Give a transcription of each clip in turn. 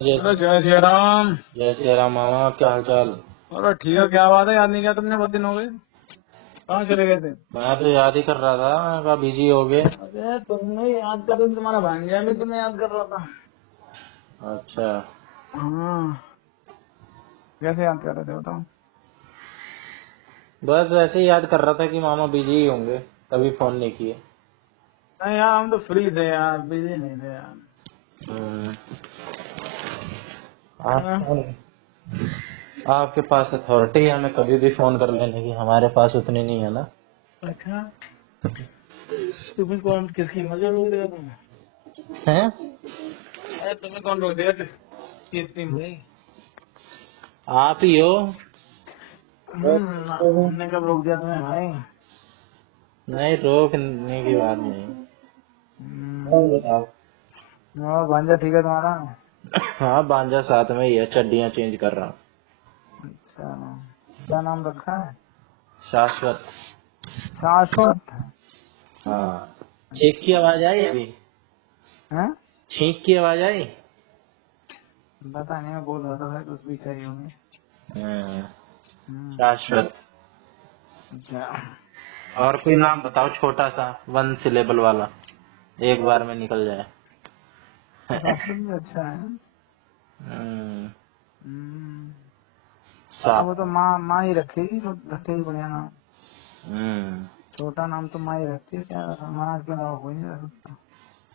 अरे जय श्री राम। जय श्री राम मामा, क्या हाल चाल। अरे ठीक है, क्या बात है, याद नहीं किया तुमने, बहुत दिन हो गए, कहाँ चले गए थे? मैं तो याद ही कर रहा था, मैं कहा बिजी हो गए। अरे तुमने याद कर रहे थे, तुम्हारा भांजा भी तुम्हें याद कर रहा था। अच्छा, हाँ, कैसे याद कर रहे थे बताओ? बस ऐसे ही याद कर रहा था कि मामा बिजी ही होंगे, तभी फोन नहीं किए। नहीं यार, हम तो फ्री थे यार, बिजी नहीं थे यार। हम्म, हाँ, आपके पास अथॉरिटी है हमें कभी भी फोन कर लेने की, हमारे पास उतनी नहीं है ना। अच्छा, तुम्हें कौन किसकी मजे रोक देगा तुम्हें? हैं? अरे तुम्हें कौन रोक देगा किसकी इतनी भाई? आप ही हो। हमने कब रोक दिया तुम्हें भाई? नहीं, रोकने की बात नहीं। और बताओ। और भांजा ठीक है तुम्हारा? हाँ, बांजा साथ में ही है, चड्डियां चेंज कर रहा हूँ। अच्छा, क्या नाम रखा है? शाश्वत। शाश्वत। हाँ, छींक की आवाज आई अभी? है? छींक की आवाज आई? पता नहीं, मैं बोल रहा था कुछ भी सही होंगे। हम्म, हम्म, शाश्वत। अच्छा। और कोई नाम बताओ छोटा सा, 1 सिलेबल वाला, एक बार में निकल जाए। शाश्वत भी अच्छा है। हम्म, हम्म, वो सात। तो माँ ही रखेगी, रखेगी बढ़िया नाम। हम्म, छोटा नाम तो माँ ही रखती है, क्या माँ के अलावा कोई नहीं रख सकता।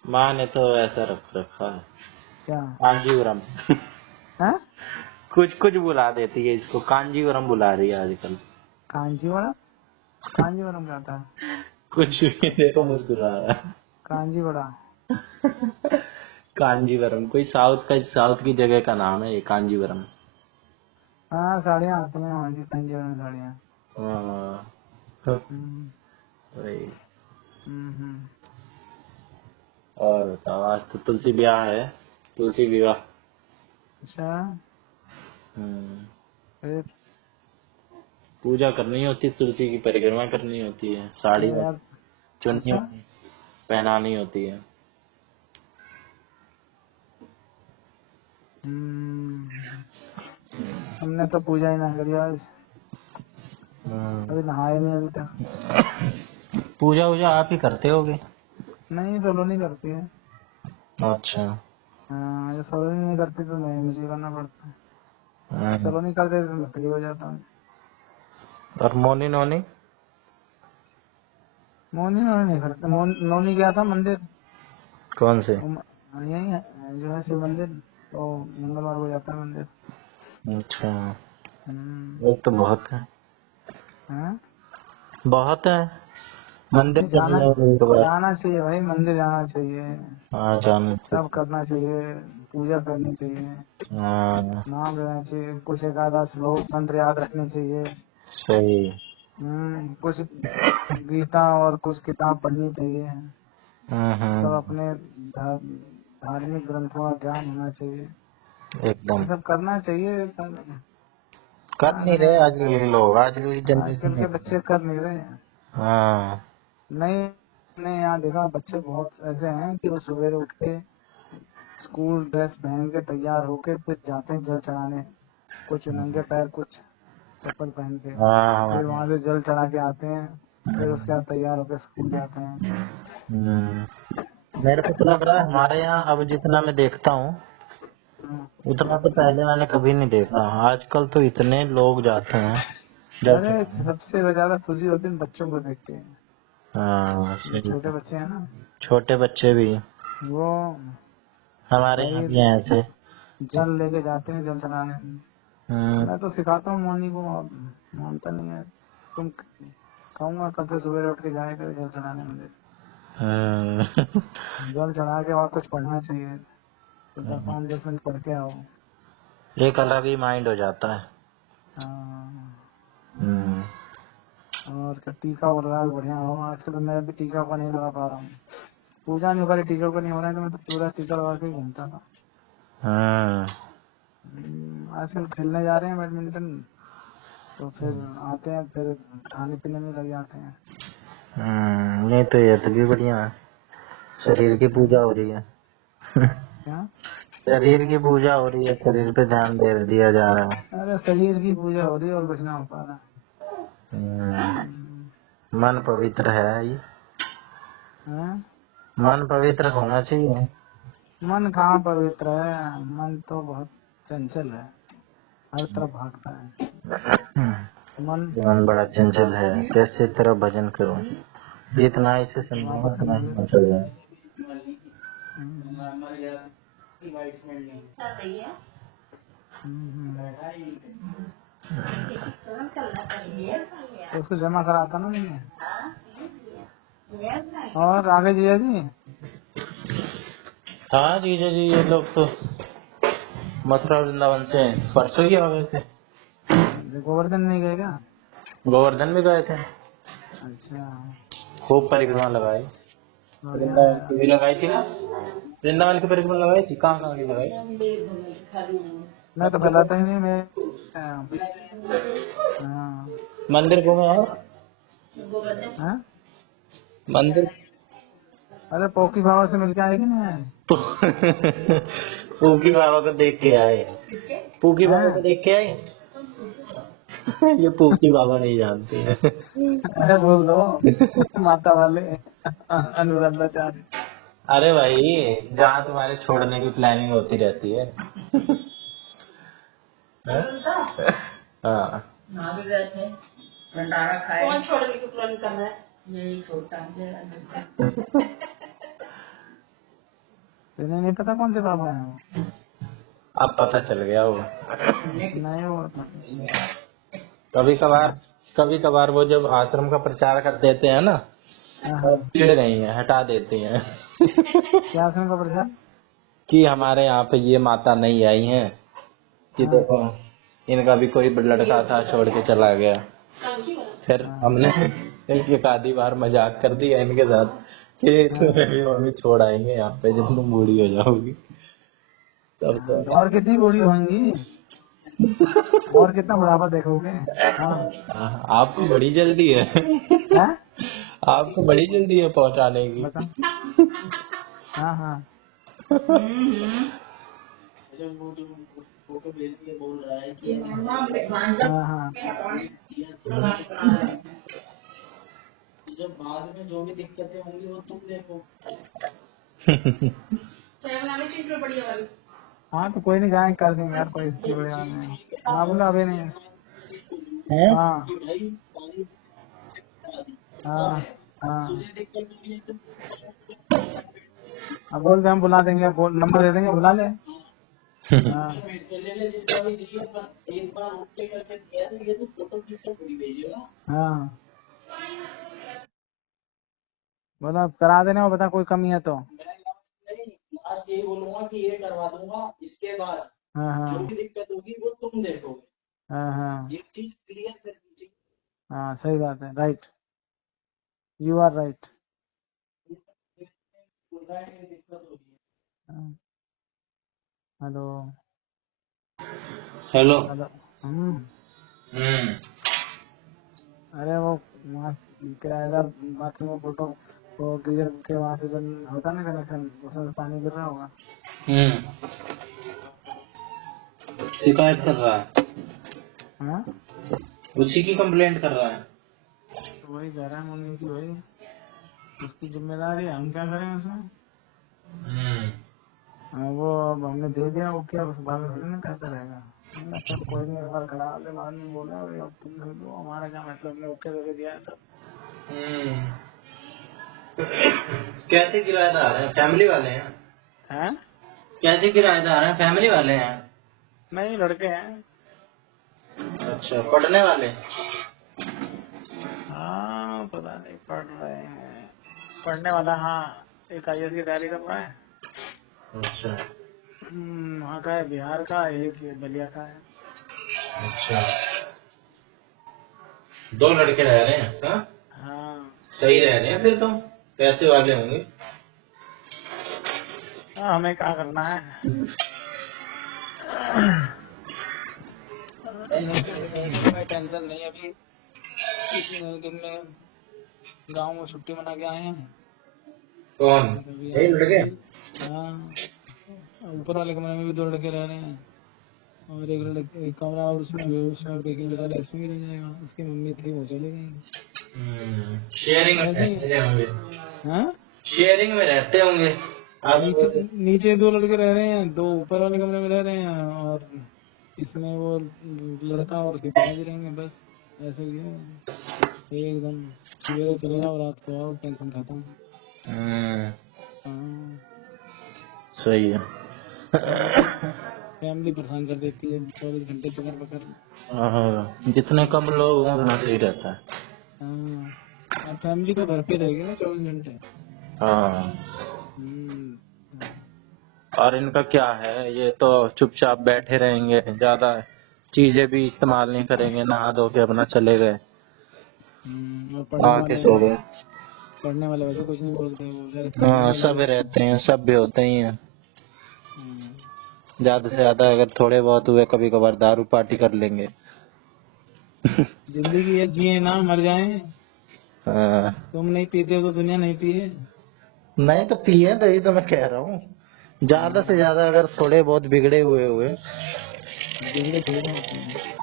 माँ ने तो ऐसा रख रखा है, क्या कांजीवरम। है? कुछ कुछ बुला देती है इसको, कांजीवरम बुला रही है आजकल। कांजीवरम? कांजीवरम क्या होता है? कुछ भी देखो मुस्कुरा रहा है। कांजी बड़ा? कांजीवरम कोई साउथ की जगह का नाम है ये, कांजीवरम। हाँ, साड़ियाँ आती हैं वहाँ की, कांजीवरम साड़ियाँ। हाँ, हम्म, वही। हम्म। और बताओ, आज तो तुलसी ब्याह है, तुलसी विवाह। अच्छा, हम्म, फिर? पूजा करनी होती है, तुलसी की परिक्रमा करनी होती है, साड़ी अरे में यार, चुन्नी अच्छा। पहनानी होती है। हम्म, हमने तो पूजा ही ना करी आज। हम्म, अभी नहाए नहीं अभी तक। पूजा वूजा आप ही करते होगे? नहीं, सलोनी करती है। अच्छा। हाँ, जो सलोनी नहीं करती तो नहीं, मुझे करना पड़ता है। हम्म, सलोनी करते तो मैं फ्री हो जाता हूँ। और मोनी नोनी? मोनी नोनी नहीं करते। नोनी गया था मंदिर। कौन से? यही है, जो है शिव मंदिर। तो मंगलवार को जाता है मंदिर। अच्छा, हम्म, वो तो बहुत है, हाँ? बहुत है मंदिर नहीं, जाना, करने वाले के बाद। जाना चाहिए भाई, मंदिर जाना चाहिए। हाँ, जाना सब चाहिए। करना चाहिए, पूजा करनी चाहिए, हाँ, नाम लेना चाहिए, कुछ एक आधा श्लोक मंत्र याद रखने चाहिए। सही। कुछ गीता और कुछ किताब पढ़नी चाहिए। सब हम्म, अपने धार्मिक ग्रंथों का ज्ञान होना चाहिए। ये एकदम। सब करना चाहिए, पर कर क्या नहीं रहे करें, आजकल के लोग, आजकल की जनरेशन आजकल नहीं के कर रही। बच्चे कर नहीं रहे हैं। हाँ। नहीं, मैंने यहाँ देखा बच्चे बहुत ऐसे हैं कि वो सवेरे उठ के स्कूल ड्रेस पहन के तैयार होके फिर जाते हैं जल चढ़ाने। कुछ नंगे पैर, कुछ चप्पल पहन के। हाँ, फिर हमारे। वहां से जल चढ़ा के आते हैं। फिर उसके बाद तैयार होकर स्कूल जाते हैं। हम्म, मेरे को तो लग रहा है हमारे यहाँ अब जितना मैं देखता हूँ हाँ। उतना तो पहले मैंने कभी नहीं देखा। आजकल तो इतने लोग जाते हैं जल अरे चढ़ाने। सबसे ज्यादा खुशी होती है बच्चों को देख के। हाँ, जो सही छोटे है। बच्चे हैं ना, छोटे बच्चे भी वो हमारे यहाँ भाई भी हैं ऐसे। जल लेके जाते हैं जल चढ़ाने। हम्म, मैं तो सिखाता हूँ मोनी को, अब मानता नहीं है। तुम, कहूंगा कल से सुबह उठ के जाया करे जल चढ़ाने मंदिर। हम्म, जल चढ़ा के वहाँ कुछ पढ़ना चाहिए, तो 5-10 मिनट पढ़ के आओ। एक अलग ही माइंड हो जाता है। हाँ, हम्म, और क्या, टीका वगैरह बढ़िया हो। आजकल तो मैं भी टीका को नहीं लगा पा रहा हूँ। पूजा नहीं हो पा रही, टीका को नहीं हो रहा है, तो मैं तो पूरा टीका लगा के ही घूमता था। हम्म, आजकल खेलने जा रहे हैं बैडमिंटन, तो फिर आते हैं, फिर खाने पीने में लग जाते हैं। नहीं तो ये तो भी बढ़िया है, शरीर की पूजा हो रही है। क्या? शरीर की पूजा हो रही है, शरीर पे ध्यान दे दिया जा रहा है। अरे शरीर की पूजा हो रही है और कुछ ना हो पा रहा। मन पवित्र है ये, हैं? मन पवित्र होना चाहिए। मन कहाँ पवित्र है, मन तो बहुत चंचल है, हर तरफ भागता है मन। मन बड़ा चंचल है, कैसे तेरा भजन करूं, जितना इसे संभव उतना ही मचा जाए। तो उसको जमा कराता ना नहीं। और आगे जिया जी। हाँ जीजा जी, ये लोग तो मथुरा वृंदावन से परसों ही आ गए थे। गोवर्धन नहीं गए क्या? गोवर्धन भी गए थे, अच्छा, खूब परिक्रमा लगाई। बढ़िया वृंदावन है। की भी लगाई थी ना, वृंदावन की परिक्रमा लगाई थी, कहाँ कहाँ की लगाई। मैं तो फैलाता ही नहीं मैं। हाँ। मंदिर घूमे हो? हाँ? मंदिर अरे पोकी बाबा से मिलके आए कि नहीं आए? पूकी बाबा को देख के आए, पूकी बाबा को हैं? देख के आए। ये पूकी बाबा नहीं जानते हैं। अरे बोल दो माता वाले अनुराधाचार्य। अरे भाई, जहाँ तुम्हारे छोड़ने की प्लानिंग होती रहती है। हाँ, वहाँ भी गए थे, भंडारा खाए। कौन छोड़ने की प्लान कर रहा है? यही छोटा है। तुम्हें नहीं पता कौन से बाबा हैं वो? अब पता चल गया वो। नहीं वो तो। कभी कभार वो जब आश्रम का प्रचार कर देते हैं ना, हाँ हाँ। तब चिढ़ गई हैं, हटा देती हैं। क्या आश्रम का प्रचार? कि हमारे यहाँ पे ये माता नहीं आई हैं, कि हाँ देखो इनका भी कोई लड़का था छोड़ के चला गया। फिर हाँ हमने एक आधी बार मजाक कर दिया इनके साथ कि तुम्हें भी मम्मी छोड़ आएंगे यहाँ पे जब तुम बूढ़ी हो जाओगी। तब तो हाँ, और कितनी बूढ़ी होंगी, और कितना बुढ़ापा देखोगे? हाँ। आपको बड़ी जल्दी है। हैं? आपको बड़ी जल्दी है पहुंचाने की। बता। हाँ हाँ। फोटो भेज के बोल रहा है कि हाँ हाँ। जब बाद में जो भी दिक्कतें होंगी वो तुम देखो। बढ़िया वाली। हाँ तो कोई नहीं, जाएंगे कर देंगे यार, कोई इतनी बड़ी बात नहीं। हाँ बोला अभी नहीं। हैं? हाँ कि भाई सारी हाँ हाँ। तुझे दिक्कत होगी है तो अब बोल दे, हम बुला देंगे, बोल नंबर दे देंगे, बुला ले। हाँ मेरे से ले ले जिसका भी चाहिए, पर एक बार ओके करके दिया तो ये तो फोटो खींच कर थोड़ी भेजेगा। हाँ। बोला करा देना, वो बता कोई कमी है तो। मैं नहीं, लास्ट यही बोलूंगा कि ये करवा दूंगा, इसके बाद हाँ जो हाँ भी दिक्कत होगी वो तुम देखोगे। हाँ हाँ ये चीज क्लियर कर दीजिए। हाँ, सही बात है, राइट, यू आर राइट। बोल रहा है कि दिक्कत होगी। Hello hello. हेलो। हम्म। अरे वो वहाँ किराएदार बाथरूम में फोटो, वो गीजर के वहाँ से जो होता है ना कनेक्शन, उसमें से पानी गिर रहा होगा। शिकायत कर रहा है, हाँ उसी की कंप्लेंट कर रहा है। तो वही कह रहा है मुन्नी की, वही उसकी जिम्मेदारी है, हम क्या करें उसमें। हाँ, वो अब हमने दे दिया, वो क्या उस बाद में थोड़ी ना कहता रहेगा। हमने चल कोई नहीं, एक बार करा दे, बाद में बोला अरे अब तुम कर दो, हमारा क्या मतलब, हमने ओके करके दिया है तो। कैसे किराएदार हैं, फैमिली वाले हैं? हैं? कैसे किराएदार हैं, फैमिली वाले हैं? नहीं लड़के हैं। अच्छा, पढ़ने वाले? हाँ पता नहीं, पढ़ रहे हैं, पढ़ने वाला। हाँ एक IAS की तैयारी कर रहा है। अच्छा वहाँ का है, बिहार का, एक ये बलिया का है। अच्छा, दो लड़के रह रहे हैं? हाँ, हाँ सही रह रहे हैं फिर तो, पैसे वाले होंगे। हाँ, हमें क्या करना है। कोई टेंशन नहीं, अभी किसी दिन में गांव में छुट्टी मना के आए हैं। कौन? अभी यही आए लड़के? हाँ ऊपर वाले कमरे में भी 2 लड़के रह रहे हैं और एक कमरा और उसमें एक लड़का रेस्ट में रह जाएगा। उसकी मम्मी थी वो चले गई। शेयरिंग में ऐसे ही रहते होंगे। हाँ शेयरिंग में रहते होंगे। नीचे 2 लड़के रह रहे हैं, 2 ऊपर वाले कमरे में रह रहे हैं और इसमें वो लड़का और उसके पिताजी रहेंगे। बस ऐसे ही है एकदम। सवेरे चले जाओ, रात को आओ, टेंशन खत्म। हाँ, सही है। फैमिली परेशान कर देती है 24 घंटे चक्कर पकड़। जितने कम लोग हों उतना सही रहता है। हाँ, अब फैमिली तो घर पे रहेगी ना 24 घंटे। हाँ, हम्म, और इनका क्या है, ये तो चुपचाप बैठे रहेंगे, ज्यादा चीजें भी इस्तेमाल नहीं करेंगे, नहा धो के अपना चले गए, और आके सो गए। पढ़ने वाले वैसे कुछ नहीं बोलते, वो बेचारे हाँ, सब रहते हैं, सब भी होते ही हैं। ज्यादा से ज्यादा अगर थोड़े बहुत हुए कभी कभार दारू पार्टी कर लेंगे। जिंदगी है, जिए ना मर जाए। हाँ, तुम नहीं पीते हो तो दुनिया नहीं पिए। नहीं तो पिए, तो ये तो मैं कह रहा हूँ, ज्यादा से ज्यादा अगर थोड़े बहुत बिगड़े हुए बिगड़े थोड़े होते हैं,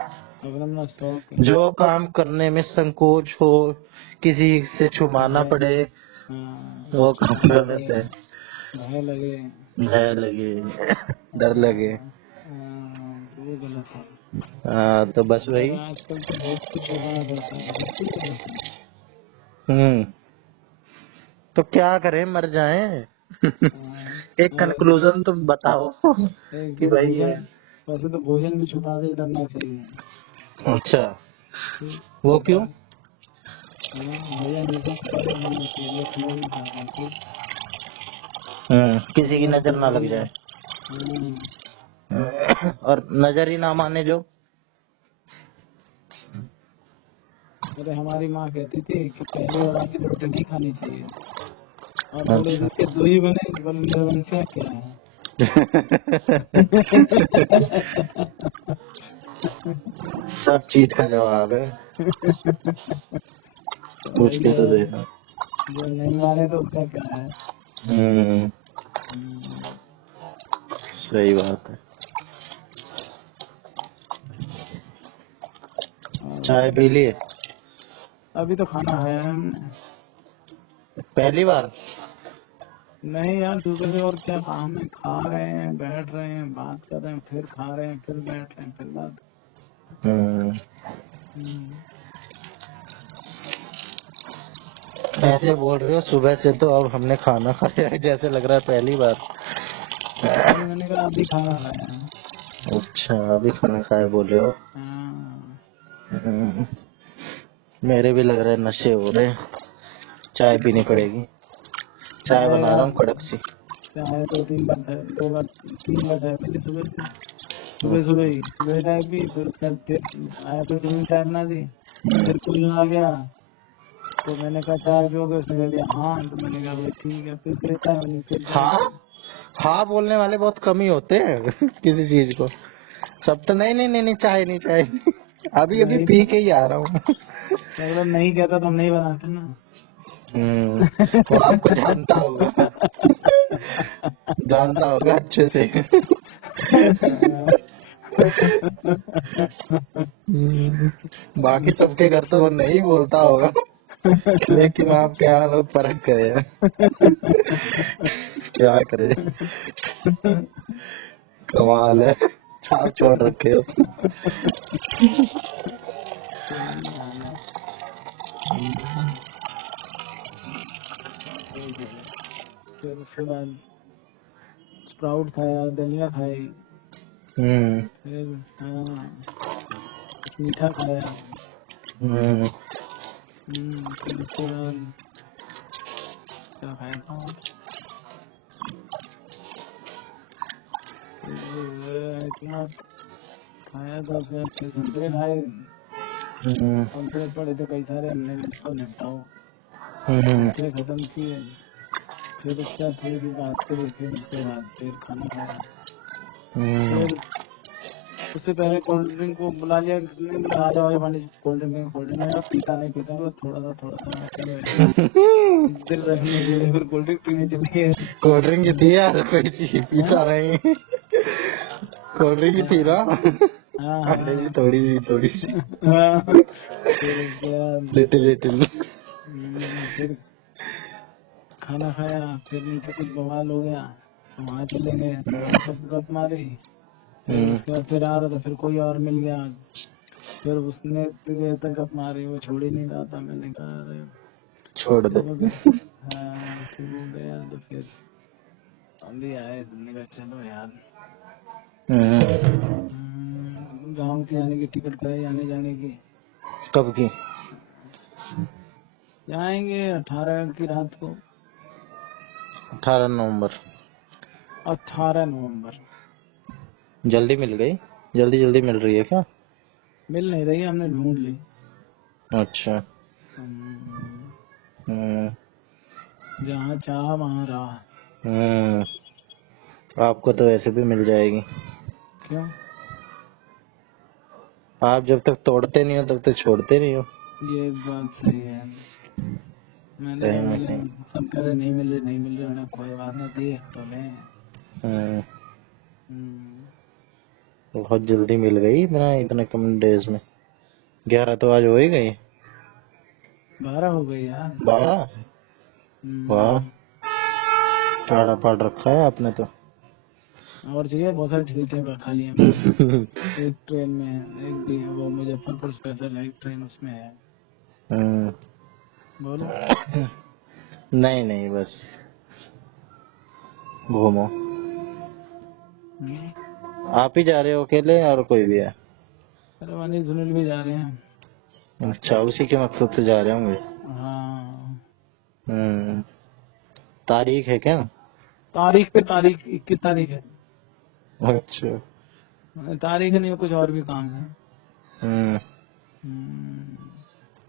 अपना शौक है। जो काम करने में संकोच हो, किसी से छुपाना पड़े, वो काम कर लेते हैं। भय लगे, डर लगे। तो वो गलत है। हाँ, तो बस वही। आजकल तो बहुत कुछ बताना पड़ता है, बहुत कुछ गलत है। तो क्या करें, मर जाएं। एक कंक्लूजन तो बताओ कि भाई ये। वैसे तो भोजन भी छुपा के करना चाहिए। अच्छा, वो क्यों? किसी की नजर ना लग जाए। और नजर ही ना माने जो। अरे हमारी माँ कहती थी कि पहले वाला की रोटी नहीं खानी चाहिए, और बोले जिसके 2 ही बने से क्या है। सब चीज का जवाब है, पूछ के तो देखा। जो नहीं माने तो उसका क्या है। सही बात है। चाय पी लिए? अभी तो खाना खाया है हमने। पहली बार? नहीं यार, सुबह से और क्या काम है, खा रहे हैं, बैठ रहे हैं, बात कर रहे हैं, फिर खा रहे हैं, फिर बैठ रहे हैं, फिर बात। ऐसे बोल रहे हो सुबह से, तो अब हमने खाना खाया है जैसे लग रहा है पहली बार। मैंने कहा अभी खाना खाया है। अच्छा, अभी खाना खाया बोले हो। मेरे भी लग रहा है नशे हो रहे हैं, चाय पीनी पड़ेगी। चाय बना रहा हूँ कड़क सी। चाय 2-3 बार चाय, 2 बार 3 बार चाय पी ली सुबह चाय पी, फिर उसके बाद फिर आया, फिर सुबह चाय बना दी, फिर कोई आ गया तो मैंने कहा चाय पियोगे, उसने कह दिया हाँ, तो मैंने कहा भाई ठीक है, फिर चाय बनी, फिर हाँ बोलने वाले बहुत कम ही होते हैं किसी चीज को। सब तो नहीं चाय नहीं अभी पी के ही आ रहा हूँ। अगर नहीं कहता तो हम नहीं बनाते ना। वो आपको जानता होगा अच्छे से। बाकी सबके घर तो वो नहीं बोलता होगा, लेकिन आपके यहाँ लोग परख गए हैं। क्या करे, कमाल है, छाप छोड़ रखे हो। फिर उसके बाद स्प्राउट खाया, दलिया खाई, फिर मीठा खाया, फिर उसके बाद क्या खाया था, इतना खाया था। फिर संतरे खाए, संतरे पड़े थे कई सारे, हमने इसको निपटाओ, संतरे खत्म किए। फिर उसके बाद थोड़ी सी बात करी, फिर उसके बाद फिर खाना खाया, उससे पहले कोल्ड ड्रिंक को बुला लिया, आ जाओ पानी कोल्ड ड्रिंक मैंने पीता नहीं थोड़ा सा चलो दिल रखने के लिए फिर कोल्ड ड्रिंक पीनी चली है। कोल्ड ड्रिंक की थी यार, कोई चीज पीता नहीं। कोल्ड ड्रिंक की थी ना। हाँ अंडे की थोड़ी सी फिर उसके बाद लिटिल फिर खाना खाया, फिर नीचे कुछ बवाल हो गया तो वहाँ चले गए तो वहाँ सब गप मारी। फिर उसके बाद फिर आ रहा था, फिर कोई और मिल गया, फिर उसने देर तक गप मारी, वो छोड़ ही नहीं रहा था। मैंने कहा अरे छोड़ दे। हाँ फिर वो गया तो फिर हम भी आए, हमने कहा चलो यार गाँव के आने की टिकट कराई, आने जाने की। कब की? जाएंगे 18 की रात को। 18 नवंबर। 18 नवंबर। जल्दी मिल गई? जल्दी मिल रही है क्या? मिल नहीं रही, हमने ढूंढ ली। अच्छा। जहाँ चाहा वहाँ रहा। आपको तो वैसे भी मिल जाएगी। क्यों? आप जब तक तोड़ते नहीं हो तब तक छोड़ते नहीं हो। ये बात सही है। मैंने सब करे नहीं मिल रहे, कोई बात नहीं, देख तो ले। बहुत जल्दी मिल गई इतने कम डेज में। 11 तो आज हो ही गई। 12 हो गई यार। 12? वाह, टाड़ा पाड़ रखा है आपने तो। और चाहिए? बहुत सारी सीटें खाली हैं। एक ट्रेन में है, एक भी है वो मुजफ्फरपुर स्पेशल है, एक ट्रेन उसमें है। बोलो। नहीं बस घूमो। आप ही जा रहे हो अकेले और कोई भी है? अरे वानी सुनील भी जा रहे हैं। अच्छा, उसी के मकसद से जा रहे होंगे। हाँ। तारीख है क्या? तारीख 21 तारीख है। अच्छा, तारीख नहीं, कुछ और भी काम है।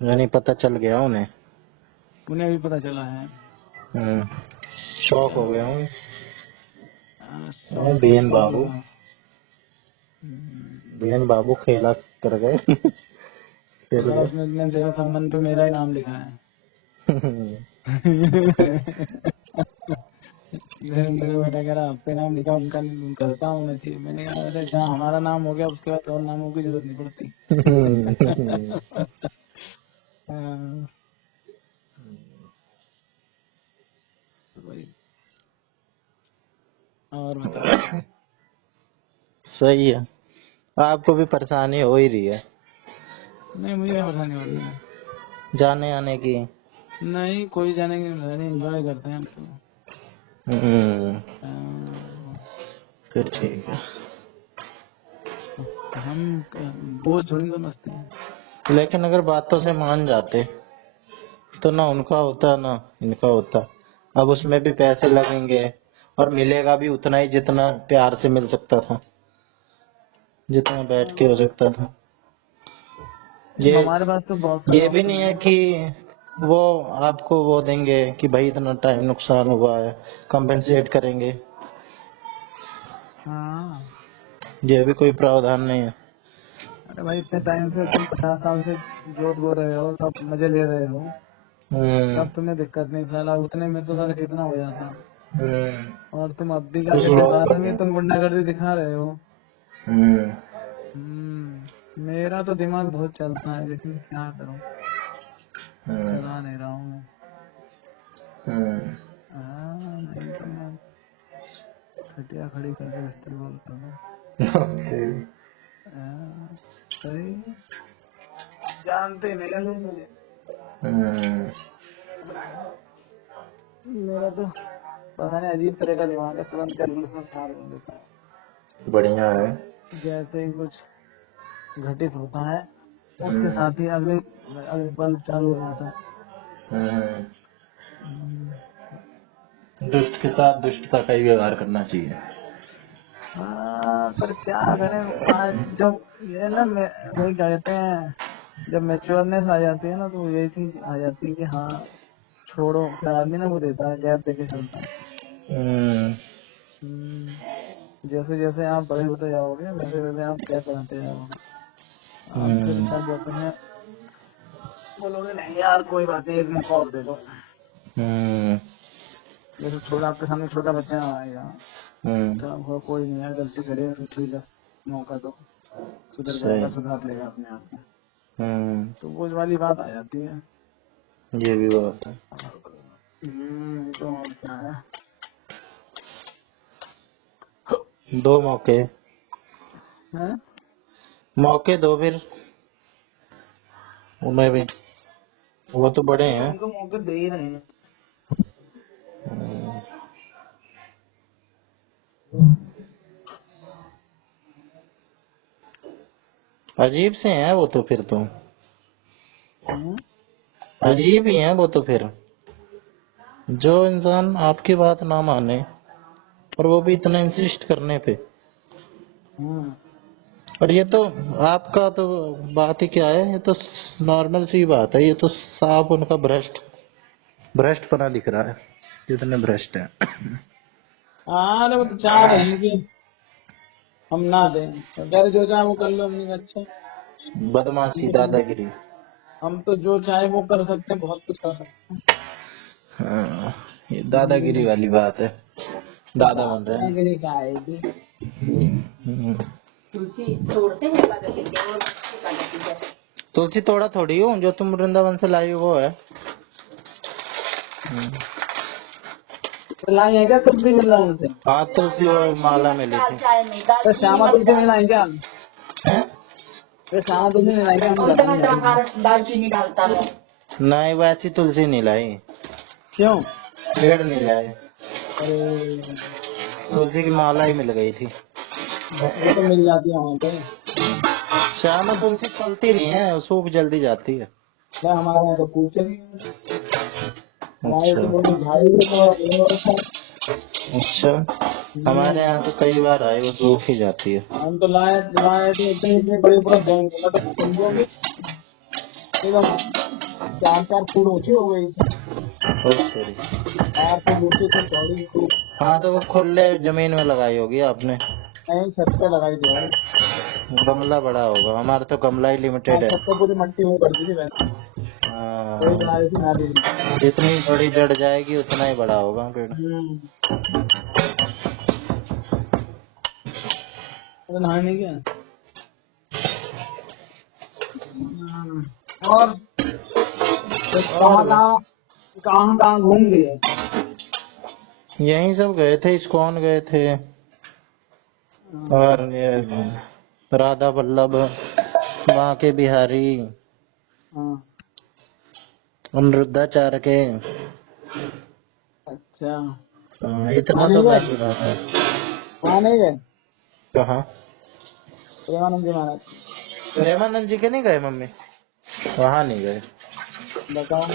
यानी पता चल गया उन्हें भी पता चला है। शौक हो गया हूँ। बीएन बाबू खेला कर गए। उसने तेरा संबंध पे मेरा ही नाम लिखा है। मेरा बेटा कह रहा आपके नाम लिखा, उनका होना चाहिए। मैंने कहा अरे जहाँ हमारा नाम हो गया उसके बाद और नामों की जरूरत नहीं पड़ती। और बताओ। सही है, आपको भी परेशानी हो ही रही है। नहीं, मुझे परेशानी हो रही है जाने आने की। नहीं, कोई जाने की नहीं, एंजॉय करते हैं हम तो। फिर ठीक है। हम बोझ थोड़ी समझते हैं। लेकिन अगर बातों से मान जाते तो ना उनका होता ना इनका होता। अब उसमें भी पैसे लगेंगे और मिलेगा भी उतना ही जितना प्यार से मिल सकता था, जितना बैठ के हो सकता था। हमारे पास तो बहुत ये भी नहीं है कि वो आपको वो देंगे कि भाई इतना टाइम नुकसान हुआ है, कंपेंसेट करेंगे। हाँ, ये भी कोई प्रावधान नहीं है। अरे भाई इतने टाइम से तुम 50 साल से जोत बो रहे हो, सब मजे ले रहे हो, तब तुम्हें दिक्कत नहीं। साला उतने में तो साला कितना हो जाता। और तुम अब भी बाद में तुम गुंडागर्दी दिखा रहे हो। मेरा तो दिमाग बहुत चलता है, लेकिन क्या करूं, चला नहीं रहा हूँ मैं। नहीं तो मैं खटिया खड़ी करके रिश्ते बोलता हूँ। सही जानते नहीं लोग मुझे। मेरा तो पता नहीं अजीब तरह का दिमाग है, तुरंत कैलकुलेशन स्टार्ट कर देता है। बढ़िया है। जैसे ही कुछ घटित होता है उसके साथ ही अगले पल चालू हो जाता है। दुष्ट के साथ दुष्टता का ही व्यवहार करना चाहिए। हाँ, पर क्या करें, जब ये ना वही कहते हैं, जब मैच्योरनेस आ जाती है ना तो ये चीज आ जाती है कि हाँ छोड़ो, फिर आदमी ना वो देता है, गैप देके चलता है। जैसे जैसे आप बड़े होते जाओगे वैसे वैसे आप गैप बनाते जाओगे। आप फिर क्या कहते हैं, बोलोगे नहीं यार कोई बात नहीं, एक मौका और दे दो। जैसे छोटा आपके सामने छोटा बच्चा आएगा तो आपको कोई नहीं यार गलती करे तो ठीक है, मौका दो, सुधर जाएगा, सही। सुधार लेगा अपने आप में। तो वो वाली बात आ जाती है। ये भी बात है। तो और क्या है। दो मौके, हैं? मौके दो फिर उन्हें भी, वो तो बड़े तो हैं। उनको मौके दे ही रहे हैं। अजीब से हैं वो तो फिर तो, हम्म? अजीब ही हैं वो तो फिर, जो इंसान आपकी बात ना माने और वो भी इतना इंसिस्ट करने पे। हम्म। और ये तो आपका तो बात ही क्या है, ये तो नॉर्मल सी बात है, ये तो साफ उनका भ्रष्टपना दिख रहा है, कितने भ्रष्ट हैं। अरे वो तो चाह रहे हैं कि हम ना दें, तो कह रहे जो चाहे वो कर लो। हमने कहा अच्छा, बदमाशी, दादागिरी। हम तो जो चाहे वो कर सकते हैं, बहुत कुछ कर सकते हैं। हाँ, ये दादागिरी वाली बात है, दादा बन रहे हैं। दादागिरी का आएगी। तुलसी तोड़ते हैं एकादशी के और एकादशी के। तुलसी तोड़ा थोड़ी हूँ, जो तुम वृंदावन से लाई हो वो है। लाई है क्या तुलसी मिल रहा उनसे? हाँ, तुलसी और माला मिली दाल थी। चाय में दाल तो श्यामा तुलसी मिल लाई क्या? हैं? अरे श्यामा तुलसी मिल लाई क्या? हम और इतना लगाएंगे। इतना दालचीनी डालता है। नहीं, वैसी तुलसी नहीं लाई, क्यों? पेड़ नहीं लाए, अरे तुलसी की माला ही मिल गई थी। वो तो मिल जाती है वहाँ पे। श्यामा तुलसी फलती नहीं है, सूख जल्दी जाती है। मैं हमारे यहाँ तो पूछे नहीं। हमारे अच्छा तो बोले भाई तो अच्छा, हमारे यहाँ तो कई बार आए, वो सूख ही जाती है। हम तो लाए लाए थे इतने इतने बड़े पूरा गैंग, मतलब समझोगे एकदम 4-4 फुट ऊंची हो गई थी। सॉरी। 4 फुट ऊंची थी, चौड़ी थी। हाँ, तो वो खुले जमीन में लगाई होगी आपने, नहीं छत पे लगाई थी भाई। गमला बड़ा होगा, हमारा तो गमला ही हाँ लिमिटेड है। छत पे पूरी मट्टी हुई पड़ती थी वैसे। कोई हाँ, बना रही थी नाली। जितनी बड़ी जड़ जाएगी उतना ही बड़ा होगा पेड़। तो नहाने क्या। और और कहाँ बस कहाँ कहाँ कहाँ घूम लिए? यहीं सब गए थे, इस्कॉन गए थे, और ये राधा वल्लभ, वहाँ के बिहारी, हाँ अनिरुद्धाचार्य के। अच्छा, इतना वहाँ तो नहीं मैं गए? सुना था। वहाँ नहीं गए? कहाँ? प्रेमानंद जी महाराज? प्रेमानंद जी के नहीं गए मम्मी, वहाँ नहीं गए। बताओ,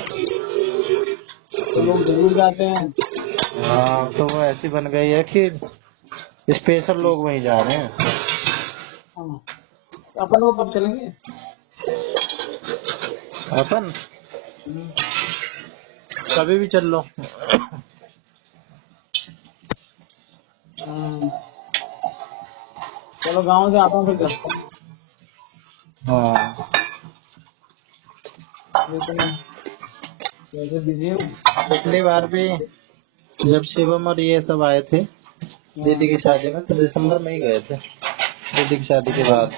तो लोग जरूर जाते हैं। हाँ, तो वो ऐसी बन गई है कि स्पेशल लोग वहीं जा रहे हैं। हाँ, तो अपन वो कब चलेंगे? अपन कभी भी चल लो। चलो गाँव से आता हूँ फिर चलते हैं। हाँ, लेकिन वैसे बिजी हूँ। पिछली बार भी जब शिवम और ये सब आए थे दीदी की शादी में, तो दिसंबर में ही गए थे, दीदी की शादी के बाद।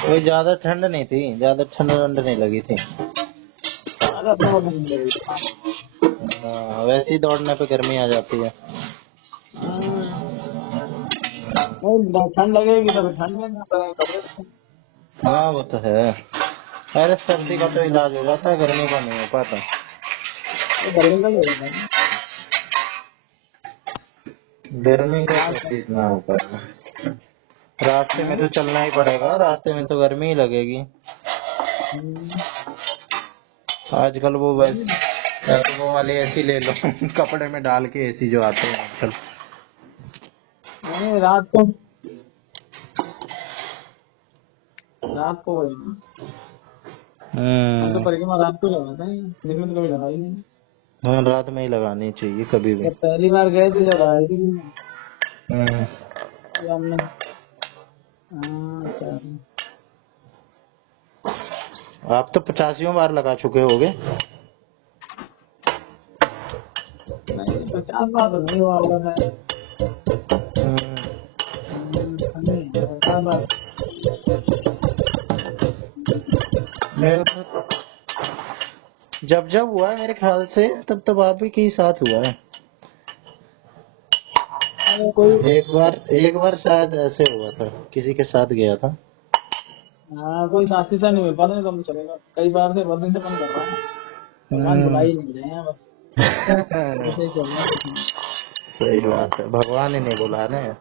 कोई ज्यादा ठंड नहीं थी, ज्यादा ठंड वंड नहीं लगी थी। अरे अपने को नहीं लगेगी। हाँ, वैसे ही दौड़ने पे गर्मी आ जाती है। नहीं ठंड लगेगी तो फिर ठंड में कपड़े। हाँ, वो तो है। अरे सर्दी का तो इलाज हो जाता है, गर्मी का नहीं हो पाता। गर्मी का भी होता है। गर्मी का कैसे इतना हो पाएगा, रास्ते में तो चलना ही पड़ेगा, रास्ते में तो गर्मी ही लगेगी। आजकल वो वैसे या तो वो वाली एसी ले लो कपड़े में डाल के, एसी जो आते हैं आजकल। नहीं रात को वही हम तो परिक्रमा रात को लगाते हैं, दिन में तो कभी लगाई नहीं। हाँ, रात में ही लगानी चाहिए कभी भी। जब पहली बार गए थे जब आए थे हम्म, तो हमने क्या आप तो 50 बार लगा चुके होगे। नहीं 50 बार तो नहीं हुआ होगा शायद। हम्म, नहीं 50 बार। मेरे तो जब जब हुआ है मेरे ख्याल से तब तब आप ही के ही साथ हुआ है। अरे कोई एक बार शायद ऐसे हुआ था, किसी के साथ गया था। कोई साथी सा नहीं मिल पाता नहीं कम चलेगा। कई बार से बहुत दिन से मन कर रहा है। भगवान बुला ही नहीं रहे हैं बस। ऐसे ही चल रहा है कुछ नहीं। सही बात है, भगवान ही नहीं बुला रहे हैं।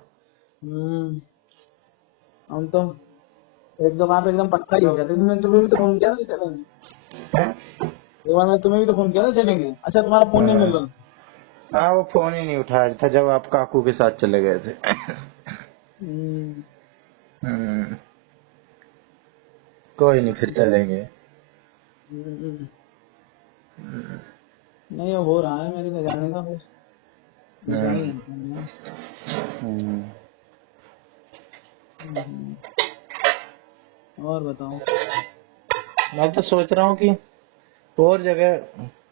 हम तो एक दो बार तो एकदम पक्का ही हो गया था। तुम्हें भी तो फोन किया था चलेंगे। एक बार मैं तुम्हें भी तो फोन किया था चलेंगे। अच्छा तुम्हारा फोन नहीं मिल रहा। हाँ, वो फोन ही नहीं उठाया था जब आप काकू के साथ चले गए थे। हम्म, कोई नहीं, फिर चलेंगे। नहीं हो रहा है मेरे को जाने का फिर जाएंगे। और बताओ। मैं तो सोच रहा हूँ कि और जगह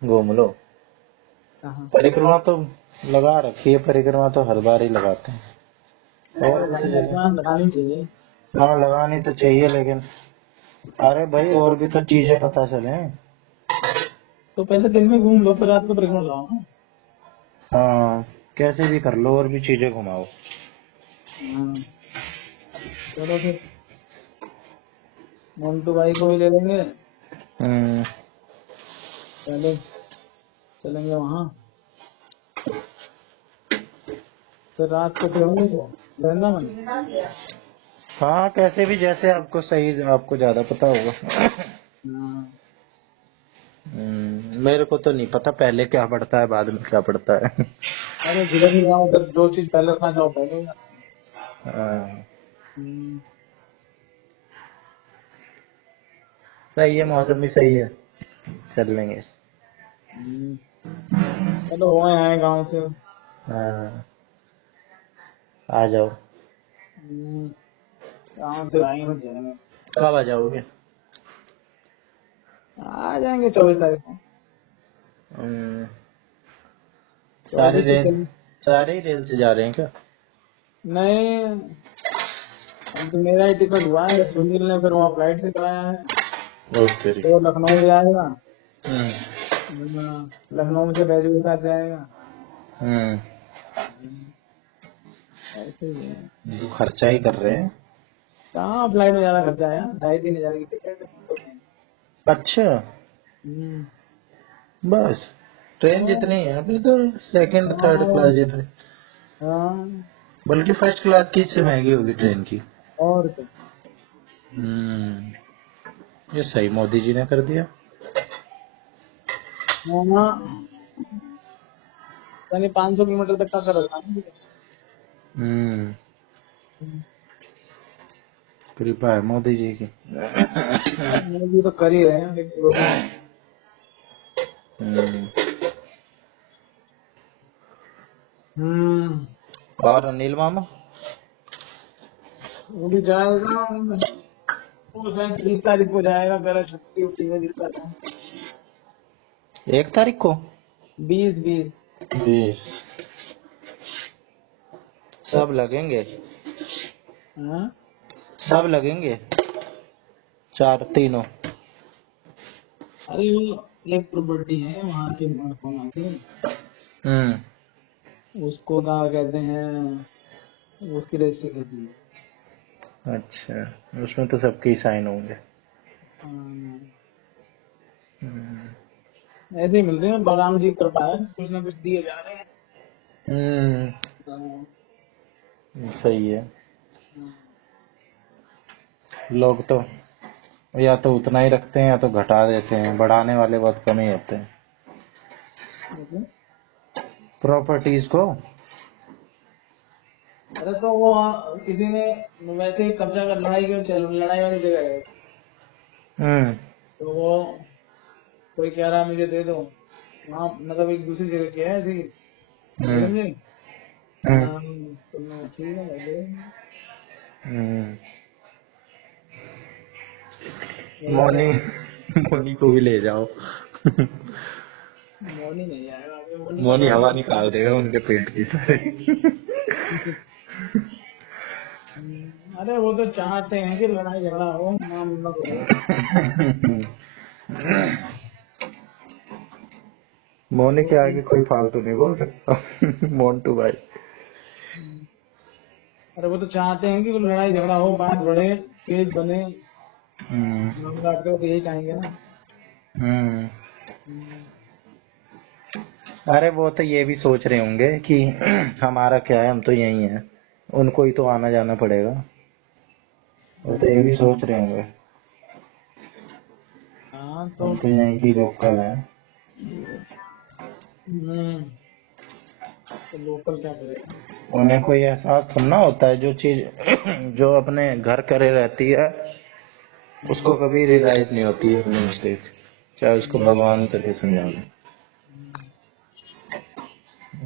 घूम लो। कहाँ परिक्रमा तो लगा रखी है, परिक्रमा तो हर बार ही लगाते हैं। और भी तो जगह लगानी चाहिए। हाँ, लगानी तो चाहिए, लेकिन अरे भाई और भी तो चीजें पता चले। तो पहले दिन में घूम लो फिर रात को परिक्रमा लगाओ ना। हाँ, कैसे भी कर लो और भी चीजें घुमाओ। चलो फिर मोन्टू भाई को भी ले लेंगे। पहले चलेंगे वहाँ फिर रात को चलेंगे वृंदावन। हाँ, कैसे भी, जैसे आपको सही, आपको ज्यादा पता होगा। मेरे को तो नहीं पता पहले क्या पड़ता है बाद में क्या पड़ता है। अरे जिधर भी जाओ उधर जो चीज पहले रखना चाहो पहले हो जाता हाँ, है। सही है, मौसम भी सही है, चल लेंगे। चलो हो आए गाँव से। हाँ, आ जाओ। गाँव से आएंगे तो जाएंगे। कब आ जाओगे? आ जाएंगे 24 तारीख को। सारी 24 रेल को सारे ही रेल से जा रहे हैं क्या? नहीं अब तो मेरा ही टिकट हुआ है। सुनील ने फिर वहाँ फ्लाइट से कराया है। ओके। तो लखनऊ से आएगा। हम्म। लखनऊ से बैजू के साथ जाएगा। हम्म, ऐसे ही है। तो खर्चा ही कर रहे हैं। कहाँ फ्लाइट में ज्यादा खर्चा है। 2,500-3,000 की टिकट है। अच्छा, बस ट्रेन जितनी है फिर तो सेकंड थर्ड क्लास जितनी, हाँ बल्कि फर्स्ट क्लास की इससे महंगी होगी ट्रेन की। और क्या। ये सही मोदी जी ने कर दिया। हाँ 500 किलोमीटर तक का कर रखा है। कृपा है मोदी जी की। मोदी तो कर ही रहे हैं लेकिन और अनिल मामा? वो भी जाएगा। वो शायद 30 तारीख को जाएगा। मेरा छुट्टी उट्टी में दिक्कत है। 1 तारीख को? 20 20? सब लगेंगे? हाँ सब लगेंगे चार तीनों? अरे वो एक प्रॉपर्टी है वहाँ के वहाँ के उसको क्या कहते हैं उसकी रजिस्ट्री कर दी है। अच्छा, उसमें तो सबके ही साइन होंगे। ऐसे ही मिल रहे हैं। बलराम जी कृपा है कुछ ना कुछ दिए जा रहे हैं। सही है। लोग तो या तो उतना ही रखते हैं या तो घटा देते हैं, बढ़ाने वाले बहुत कम ही होते हैं प्रॉपर्टीज को। अरे तो वो किसी ने वैसे ही कब्जा कर लड़ाई लड़ाई वाली जगह है। तो वो कोई कह रहा है मुझे दे दो वहाँ मतलब एक दूसरी जगह किया है ऐसे ही हम्म, समझे? हम्म, नाम सुनना ठीक है भाई। हम्म। वही तो मोनी मोनी को भी ले जाओ। मोनी नहीं आएगा आगे, मोनी का मोनी तो हवा निकाल देगा उनके पेट की सारी। अरे वो तो चाहते हैं कि लड़ाई झगड़ा हो, मामला हो। मोनी के वो आगे कोई फालतू नहीं बोल सकता। मोन्टू भाई। अरे वो तो चाहते हैं कि कोई लड़ाई झगड़ा हो, बात बढ़े, केस बने, हम्म, मामला अटके, तो यही चाहेंगे ना। हम्म। अरे वो तो ये भी सोच रहे होंगे कि हमारा क्या है, हम तो यही हैं, उनको ही तो आना जाना पड़ेगा। वो तो ये भी सोच रहे होंगे, हाँ तो हम तो यहीं की लोकल है। तो लोकल क्या करेगा। उन्हें कोई एहसास थोड़ा ना होता है, जो चीज जो अपने घर करे रहती है उसको कभी रियलाइज नहीं होती है अपनी मिस्टेक, चाहे उसको भगवान करके समझा दे।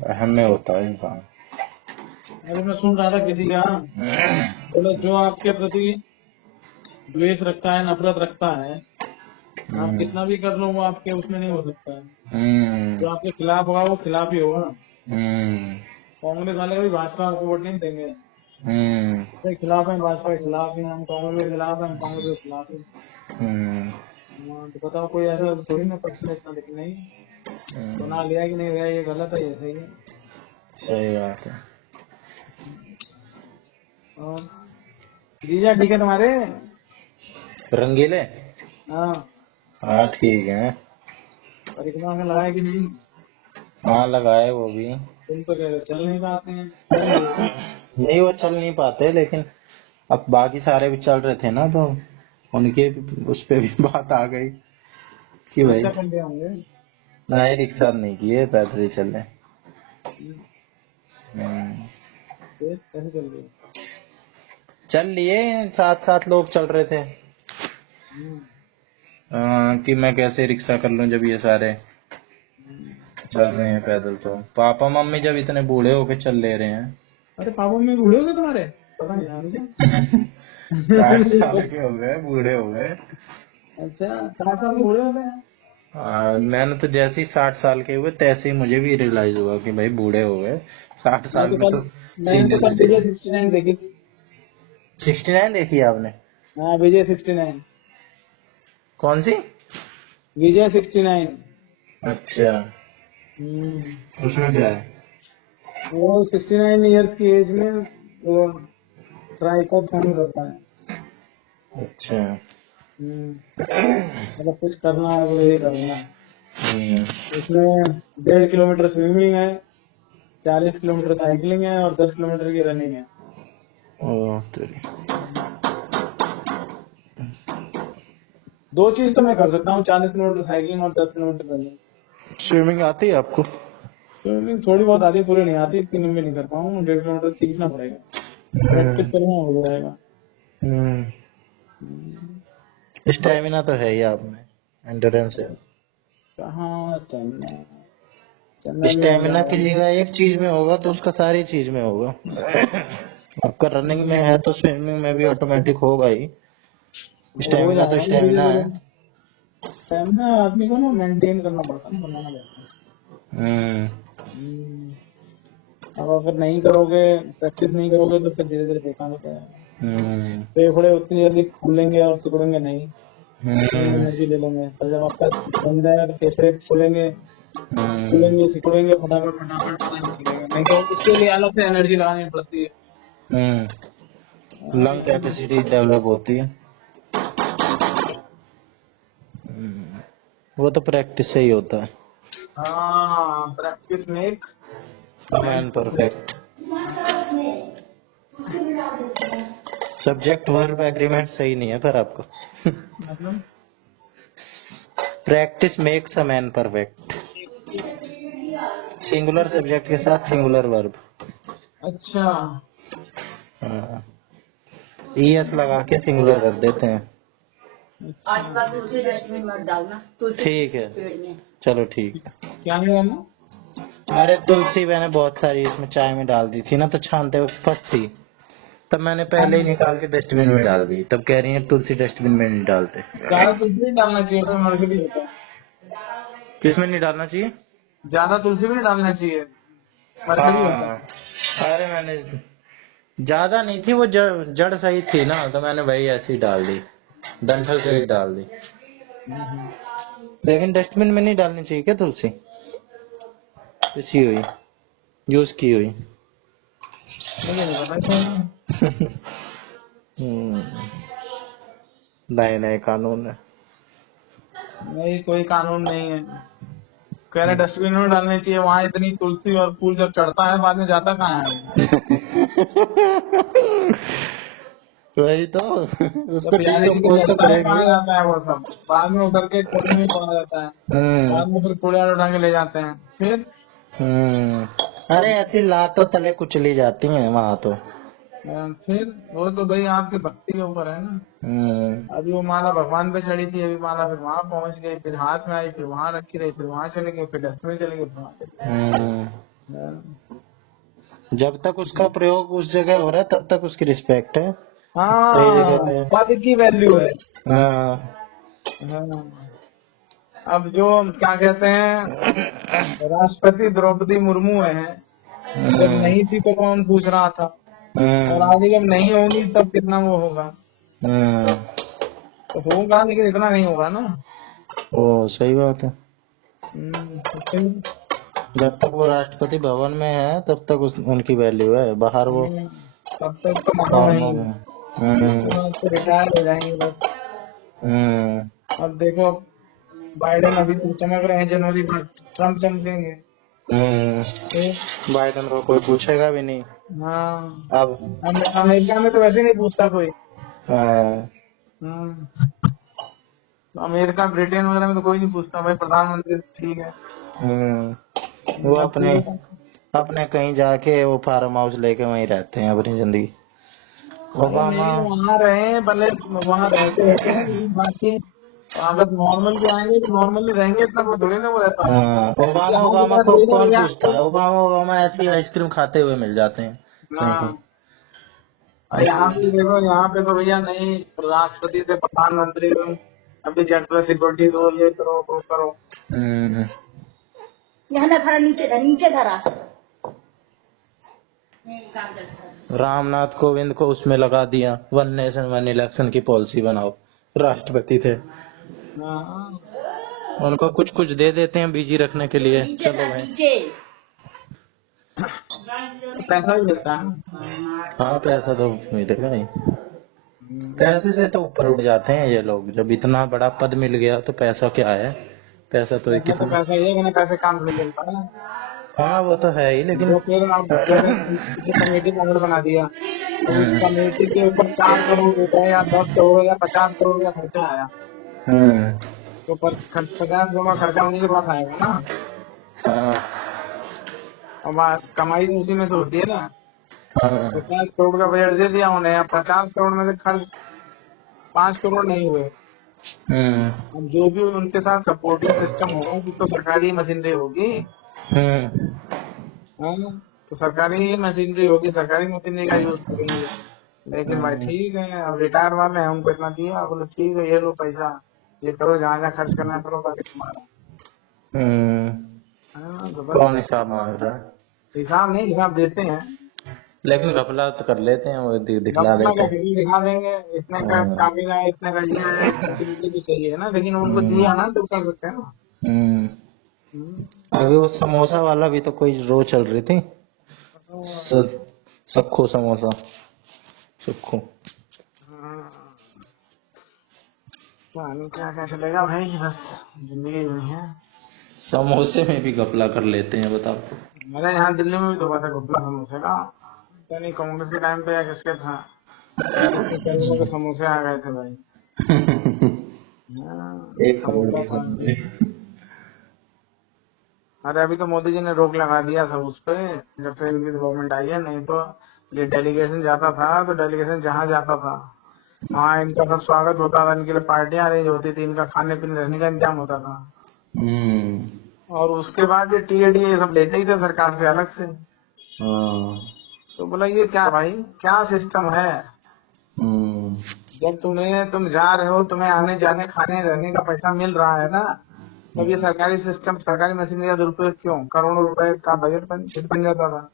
अहम में होता है इंसान। अरे मैं सुन रहा था किसी का, बोले जो आपके प्रति द्वेष रखता है, नफरत रखता है, आप हम्म, कितना भी कर लो वो आपके उसमें नहीं हो सकता है। हम्म, जो आपके खिलाफ होगा वो खिलाफ ही होगा। हम्म, कांग्रेस वाले भी भाजपा को वोट नहीं देंगे। हम्म, भाजपा के खिलाफ है, भाजपा के खिलाफ ही, हम कांग्रेस के खिलाफ है, हम कांग्रेस के खिलाफ ही। हम्म, हाँ, तो बताओ कोई ऐसा थोड़ी ना पक्ष में इतना, लेकिन नहीं बना लिया कि नहीं भैया ये गलत है, ये सही है। सही बात है। और जीजा ठीक है तुम्हारे? रंगीले, हाँ, हाँ ठीक है। परिक्रमा में लगाए कि नहीं? हाँ लगाए वो भी। तुम तो कह रहे हो चल नहीं पाते हैं, करेंगे। नहीं वो चल नहीं पाते, लेकिन अब बाकी सारे भी चल रहे थे ना, तो उनके उस पे भी बात आ गई कि भाई रिक्शा कर दिया होंगे। नए रिक्शा नहीं किए, पैदल ही चले। फिर कैसे चल रही है? चल लिए, साथ साथ लोग चल रहे थे। कि मैं कैसे रिक्शा कर लूं जब ये सारे चल रहे हैं पैदल, तो पापा मम्मी जब इतने बूढ़े होके चल ले रहे हैं। अरे पापा में बूढ़े हो गए तुम्हारे? पता नहीं यार मुझे। 60 साल के हो गए, बूढ़े हो गए। अच्छा, 60 साल के बूढ़े हो गए? मैंने तो जैसे ही 60 साल के हुए तैसे ही मुझे भी रियलाइज हुआ कि भाई बूढ़े हो गए। 60 साल में तो मैंने तो सीनियर कल विजय सिटीजन। 69 देखी। 69 देखी है आपने? हाँ विजय 69। कौन सी? विजय 69। अच्छा, उसमें क्या है? वो 69 ईयर्स की एज में वो ट्राइपॉड फोन करता है। अच्छा। मतलब कुछ करना है वो ये करना है। हम्म, इसमें 1.5 किलोमीटर स्विमिंग है, 40 किलोमीटर साइकिलिंग है और 10 किलोमीटर की रनिंग है। ओ तेरी। दो चीज तो मैं कर सकता हूँ, 40 किलोमीटर साइकिलिंग और 10 किलोमीटर रनिंग। स्विमिंग आती है आपको? स्विमिंग थोड़ी बहुत आती है, पूरी नहीं आती, इतनी लंबी नहीं कर पाऊँ, 1.5 किलोमीटर सीखना पड़ेगा, प्रैक्टिस करना हो जाएगा। स्टेमिना तो है ही आप में, एंड्योरेंस है। कहाँ स्टेमिना, स्टेमिना भी नहीं स्टेमिना किसी का एक चीज में होगा तो उसका सारी चीज में होगा। आपका रनिंग में है तो स्विमिंग में भी ऑटोमेटिक होगा ही। हो स्टेमिना तो जाएगा धीरे स्टेमिना है। धीरे। स्टेमिना आदमी को ना मेंटेन करना पड़ता है, बनाना पड़ता है। हम्म, अब अगर नहीं करोगे, प्रैक्टिस नहीं करोगे तो फिर धीरे धीरे बेकार हो जाएगा। हम्म, फेफड़े उतनी जल्दी खुलेंगे और सिकुड़ेंगे नहीं, उतनी हम्म, एनर्जी ले लेंगे। पर जब आपका बन जाएगा तो फेफड़े खुलेंगे, हम्म, खुलेंगे सिकुड़ेंगे फटाफट फटाफट, पता नहीं चलेगा। नहीं तो उसके लिए अलग से एनर्जी लगानी पड़ती है। लंग कैपेसिटी डेवलप होती है। वो तो प्रैक्टिस से ही होता है। हाँ, practice make man man perfect. Perfect. Subject verb agreement सही नहीं है पर आपको। मतलब practice makes a man perfect. Singular subject के साथ सिंगुलर वर्ब। अच्छा, ईएस लगा के सिंगुलर कर देते हैं। आज का तुलसी डस्टबिन में डालना, तुलसी ठीक है, पेड़ में। चलो ठीक है। क्या नहीं डालना? अरे तुलसी मैंने बहुत सारी इसमें चाय में डाल दी थी ना, तो छानते वक्त फंसती, तब मैंने पहले ही निकाल के डस्टबिन में डाल दी। तब कह रही है तुलसी डस्टबिन में नहीं डालते। ज्यादा तुलसी नहीं डालना चाहिए, उसमें मरकरी होता है। किसमें नहीं डालना चाहिए? ज्यादा तुलसी भी नहीं डालना चाहिए, मरकरी होता है। हाँ, अरे मैंने ज्यादा नहीं थी, वो जड़ सही थी ना, तो मैंने वही ऐसी डाल दी, डंठल से ही डाल दी। लेकिन डस्टबिन में नहीं डालनी चाहिए क्या तुलसी? पिसी हुई, यूज की हुई। मुझे नहीं पता इसमें। नए नए कानून है। नहीं, कोई कानून नहीं है। कह रहे डस्टबिन में डालने चाहिए, वहाँ इतनी तुलसी और फूल जब चढ़ता है बाद में जाता कहाँ है? वही तो, उसको जब प्यारे जी के डिकम्पोज तो चढ़ता है कहाँ करेंगे। जाता है वो सब, बाद में उतर के कूड़े में पड़ा जाता है। बाद में फिर कूड़े उठा के ले जाते हैं फिर। अरे ऐसी लात तो तले कुचली जाती हैं वहां तो। फिर वो तो भाई आपकी भक्ति के ऊपर है ना। अभी वो माला भगवान पे चढ़ी थी, अभी माला फिर वहां पहुंच गई, फिर हाथ में आई, फिर वहां रखी रही, फिर वहां चले गए, फिर डस्टबिन चले गए, फिर वहां चले गए। जब तक उसका प्रयोग उस जगह हो रहा है तब तक उसकी रिस्पेक्ट है, सही हाँ, जगह पे। पद की वैल्यू है। हाँ। हाँ। अब जो क्या कहते हैं, राष्ट्रपति द्रौपदी मुर्मू है, जब नहीं थी तो कौन पूछ रहा था, और आगे जब नहीं होगी तब कितना वो होगा। तो होगा लेकिन इतना नहीं होगा ना। ओ सही बात है। तो फिर जब तक वो राष्ट्रपति भवन में है तब तक उनकी वैल्यू है, बाहर वो तब तक तो वहाँ फॉर्मल नहीं, है। तो रिटायर हो जाएंगे बस। अब देखो, बाइडेन अभी तो चमक रहे हैं, जनवरी में ट्रम्प चमकेंगे। बाइडन को कोई पूछेगा भी नहीं। हाँ, अब अमेरिका में तो वैसे नहीं पूछता कोई। हाँ, अमेरिका ब्रिटेन वगैरह में तो कोई नहीं पूछता भाई, प्रधानमंत्री ठीक है। वो अपने अपने कहीं जाके वो फार्म हाउस लेके वहीं रहते हैं अपनी जिंदगी। ओबामा वहाँ रहे भले, वहाँ रहते रहते हैं, लेकिन बाकी अगर नॉर्मल भी आएंगे तो नॉर्मली रहेंगे, इतना वो थोड़ी ना वो रहता है। ओबामा ओबामा को कौन पूछता है? ओबामा ओबामा ऐसी आइसक्रीम खाते हुए मिल जाते हैं कहीं कहीं। यहाँ पे देखो, यहाँ पे तो भैया नहीं, राष्ट्रपति से प्रधानमंत्री को अभी जेट प्लस सिक्योरिटी दो, ये करो वो करो। यहाँ ना धरा, नीचे धरा, नीचे धरा। रामनाथ कोविंद को उसमें लगा दिया, 1 नेशन 1 इलेक्शन की पॉलिसी बनाओ, राष्ट्रपति थे। उनको कुछ कुछ दे देते हैं बिजी रखने के लिए। चलो भाई, पैसा भी मिलता है। हाँ पैसा तो मिलेगा ही, पैसे से तो ऊपर उठ जाते हैं ये लोग। जब इतना बड़ा पद मिल गया तो पैसा क्या है, पैसा तो एक कितना। पैसा ये है, पैसे काम नहीं मिलता है। हाँ वो तो है ही, लेकिन जो फिर कमेटी का बना दिया, तो उस कमेटी के ऊपर 4 करोड़ रुपए या 10 करोड़ या 50 करोड़ का खर्चा आया, तो 50 करोड़ का खर्चा उन्हीं के पास आएगा ना। अब कमाई तो उसी में से होती है ना। 50 करोड़ का बजट दे दिया उन्हें, अब 50 करोड़ में से खर्च 5 करोड़ नहीं हुए। अब जो भी उनके साथ सपोर्टिंग सिस्टम होगा, तो सरकारी मशीनरी होगी। तो सरकारी मशीनरी होगी, सरकारी मशीनरी का यूज करेंगे। लेकिन भाई ठीक है, अब रिटायर वाले हैं, उनको इतना दिया, बोले ठीक है ये लो पैसा, ये करो, जहाँ जहाँ खर्च करना है करो, बाकी तुम्हारा। तो कौन हिसाब मांग रहा है? हिसाब नहीं, हिसाब देते हैं, लेकिन घपला तो कर लेते हैं, वो दिखला देते हैं। दिखा देंगे, इतने का काबिल है, इतने का ये है, भी चाहिए ना, लेकिन उनको दिया ना तो कर सकते हैं ना। अभी वो समोसा वाला भी तो कोई रो चल रही थी, सक्खू समोसा, सुक्खू। क्या क्या चलेगा भाई, बस जिंदगी में है। समोसे में भी घपला कर लेते हैं, बताओ। मेरे यहाँ दिल्ली में भी तो था घपला समोसे का, नहीं कांग्रेस के टाइम पे या किसके था, करोड़ों के समोसे आ गए थे भाई। 1 करोड़ के समोसे। अरे अभी तो मोदी जी ने रोक लगा दिया सब उस पे, जब से इनकी गवर्नमेंट आई है, नहीं तो ये डेलीगेशन जाता था, तो डेलीगेशन जहाँ जाता था वहाँ इनका सब स्वागत होता था, इनके लिए पार्टियां अरेंज होती थी, इनका खाने पीने रहने का इंतजाम होता था। और उसके बाद ये टीएडी ये सब लेते ही थे सरकार से अलग से। हाँ। तो बोला ये क्या भाई, क्या सिस्टम है? जब तुम जा रहे हो, तुम्हें आने जाने खाने रहने का पैसा मिल रहा है ना, तब ये सरकारी सिस्टम, सरकारी मशीनरी का दुरुपयोग क्यों? करोड़ों रुपए का बजट बन जाता था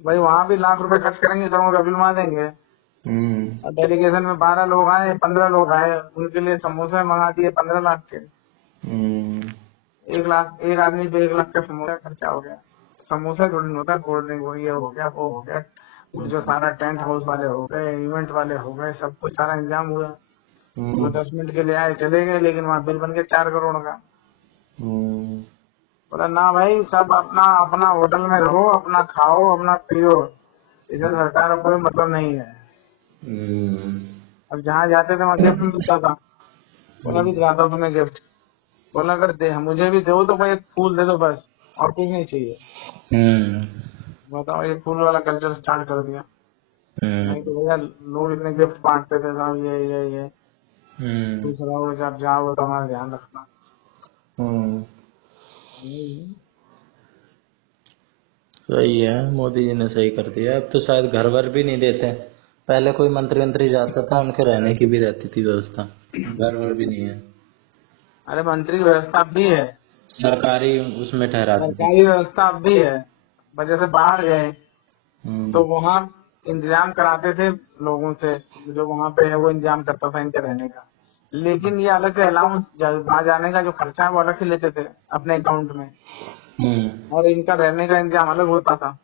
भाई। वहां भी लाख रुपए खर्च करेंगे, करोड़ का बिल मार देंगे। और डेलीगेशन में 12 लोग आए, 15 लोग आए, उनके लिए समोसे मंगा दिए 15 लाख के। 1 लाख, एक आदमी पे 1 लाख का समोसा खर्चा हो गया। समोसा थोड़ी नहीं होता, कोल्ड ड्रिंक हो गया, हो गया वो हो गया, वो जो सारा टेंट हाउस वाले हो गए, इवेंट वाले हो गए, सब कुछ सारा इंतजाम हुआ। वो 10 मिनट के लिए आए चले गए, लेकिन वहाँ बिल बन गया 4 करोड़ का। बोला ना भाई, सब अपना अपना होटल में रहो, अपना खाओ, अपना पियो, इसे सरकार को कोई मतलब नहीं है। अब जहाँ जाते थे वहाँ गिफ्ट मिलता था। बोला भी दिलाता हूँ तुम्हें गिफ्ट। बोला अगर दे मुझे भी दो तो भाई एक फूल दे दो बस, और कुछ नहीं चाहिए। बताओ, ये फूल वाला कल्चर स्टार्ट कर दिया। नहीं तो भैया लोग इतने गिफ्ट बांटते थे साहब, ये दूसरा हो, जब जाओ तो हमारा ध्यान रखना। सही है, मोदी जी ने सही कर दिया। अब तो शायद घर वर भी नहीं देते। पहले कोई मंत्री जाता था, उनके रहने की भी रहती थी व्यवस्था, घर वर भी नहीं है। अरे मंत्री की व्यवस्था अब भी है, सरकारी उसमें ठहराते थे। सरकारी व्यवस्था अब भी है। पर जैसे बाहर गए तो हम्म। वहाँ इंतजाम कराते थे लोगों से, जो वहाँ पे है वो इंतजाम करता था इनके रहने का। लेकिन ये अलग से अलाउंस, वहाँ जाने का जो खर्चा है वो अलग से लेते थे अपने अकाउंट में, और इनका रहने का इंतजाम अलग होता था।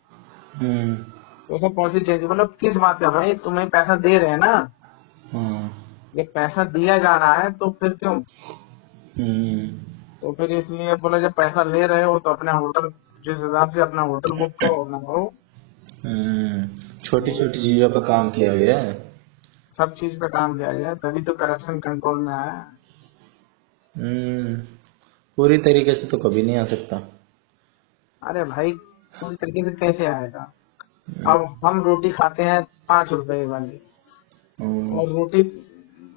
तो उसमें पॉलिसी चेंज, मतलब किस बात का भाई, तुम्हें पैसा दे रहे हैं ना, ये पैसा दिया जा रहा है तो फिर क्यों? तो फिर इसलिए बोला जब पैसा ले रहे हो तो अपना होटल, जिस हिसाब से अपना होटल बुक करो अपना करो। छोटी छोटी चीजों पर काम किया गया है। सब चीज पे काम किया जाए, तभी तो करप्शन कंट्रोल में आया। पूरी तरीके से तो कभी नहीं आ सकता। अरे भाई पूरी तरीके से कैसे आएगा? अब हम रोटी खाते हैं 5 रुपए वाली, और रोटी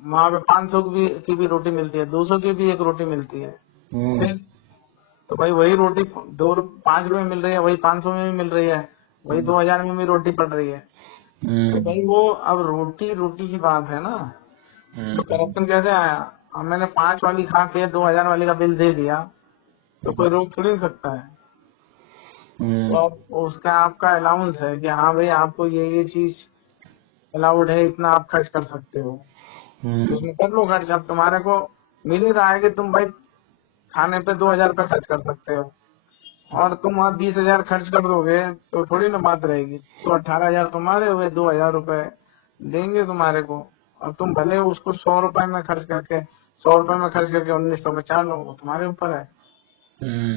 वहां पे 500 की भी रोटी मिलती है, 200 की भी एक रोटी मिलती है। फिर तो भाई वही रोटी 5 रुपए में मिल रही है, वही 500 में भी मिल रही है, वही 2000 में भी रोटी पड़ रही है। तो भाई वो अब रोटी रोटी की बात है ना। तो करप्शन कैसे आया? अब मैंने 5 वाली खा के 2000 वाली का बिल दे दिया, तो कोई रोक थोड़ी नहीं सकता है। तो अब उसका आपका अलाउंस है कि हाँ भाई आपको ये चीज अलाउड है, इतना आप खर्च कर सकते हो, तो उसमें कर लो खर्च। अब तुम्हारे को मिल ही रहा है कि तुम भाई खाने पे 2000 रुपये खर्च कर सकते हो, और तुम वहाँ 20,000 खर्च कर दोगे तो थोड़ी ना बात रहेगी। तो 18,000 तुम्हारे हुए, 2000 रुपए देंगे तुम्हारे को, और तुम भले उसको 100 रुपए में खर्च करके, 100 रुपए में खर्च करके 1900 बचा लो, वो तुम्हारे ऊपर है।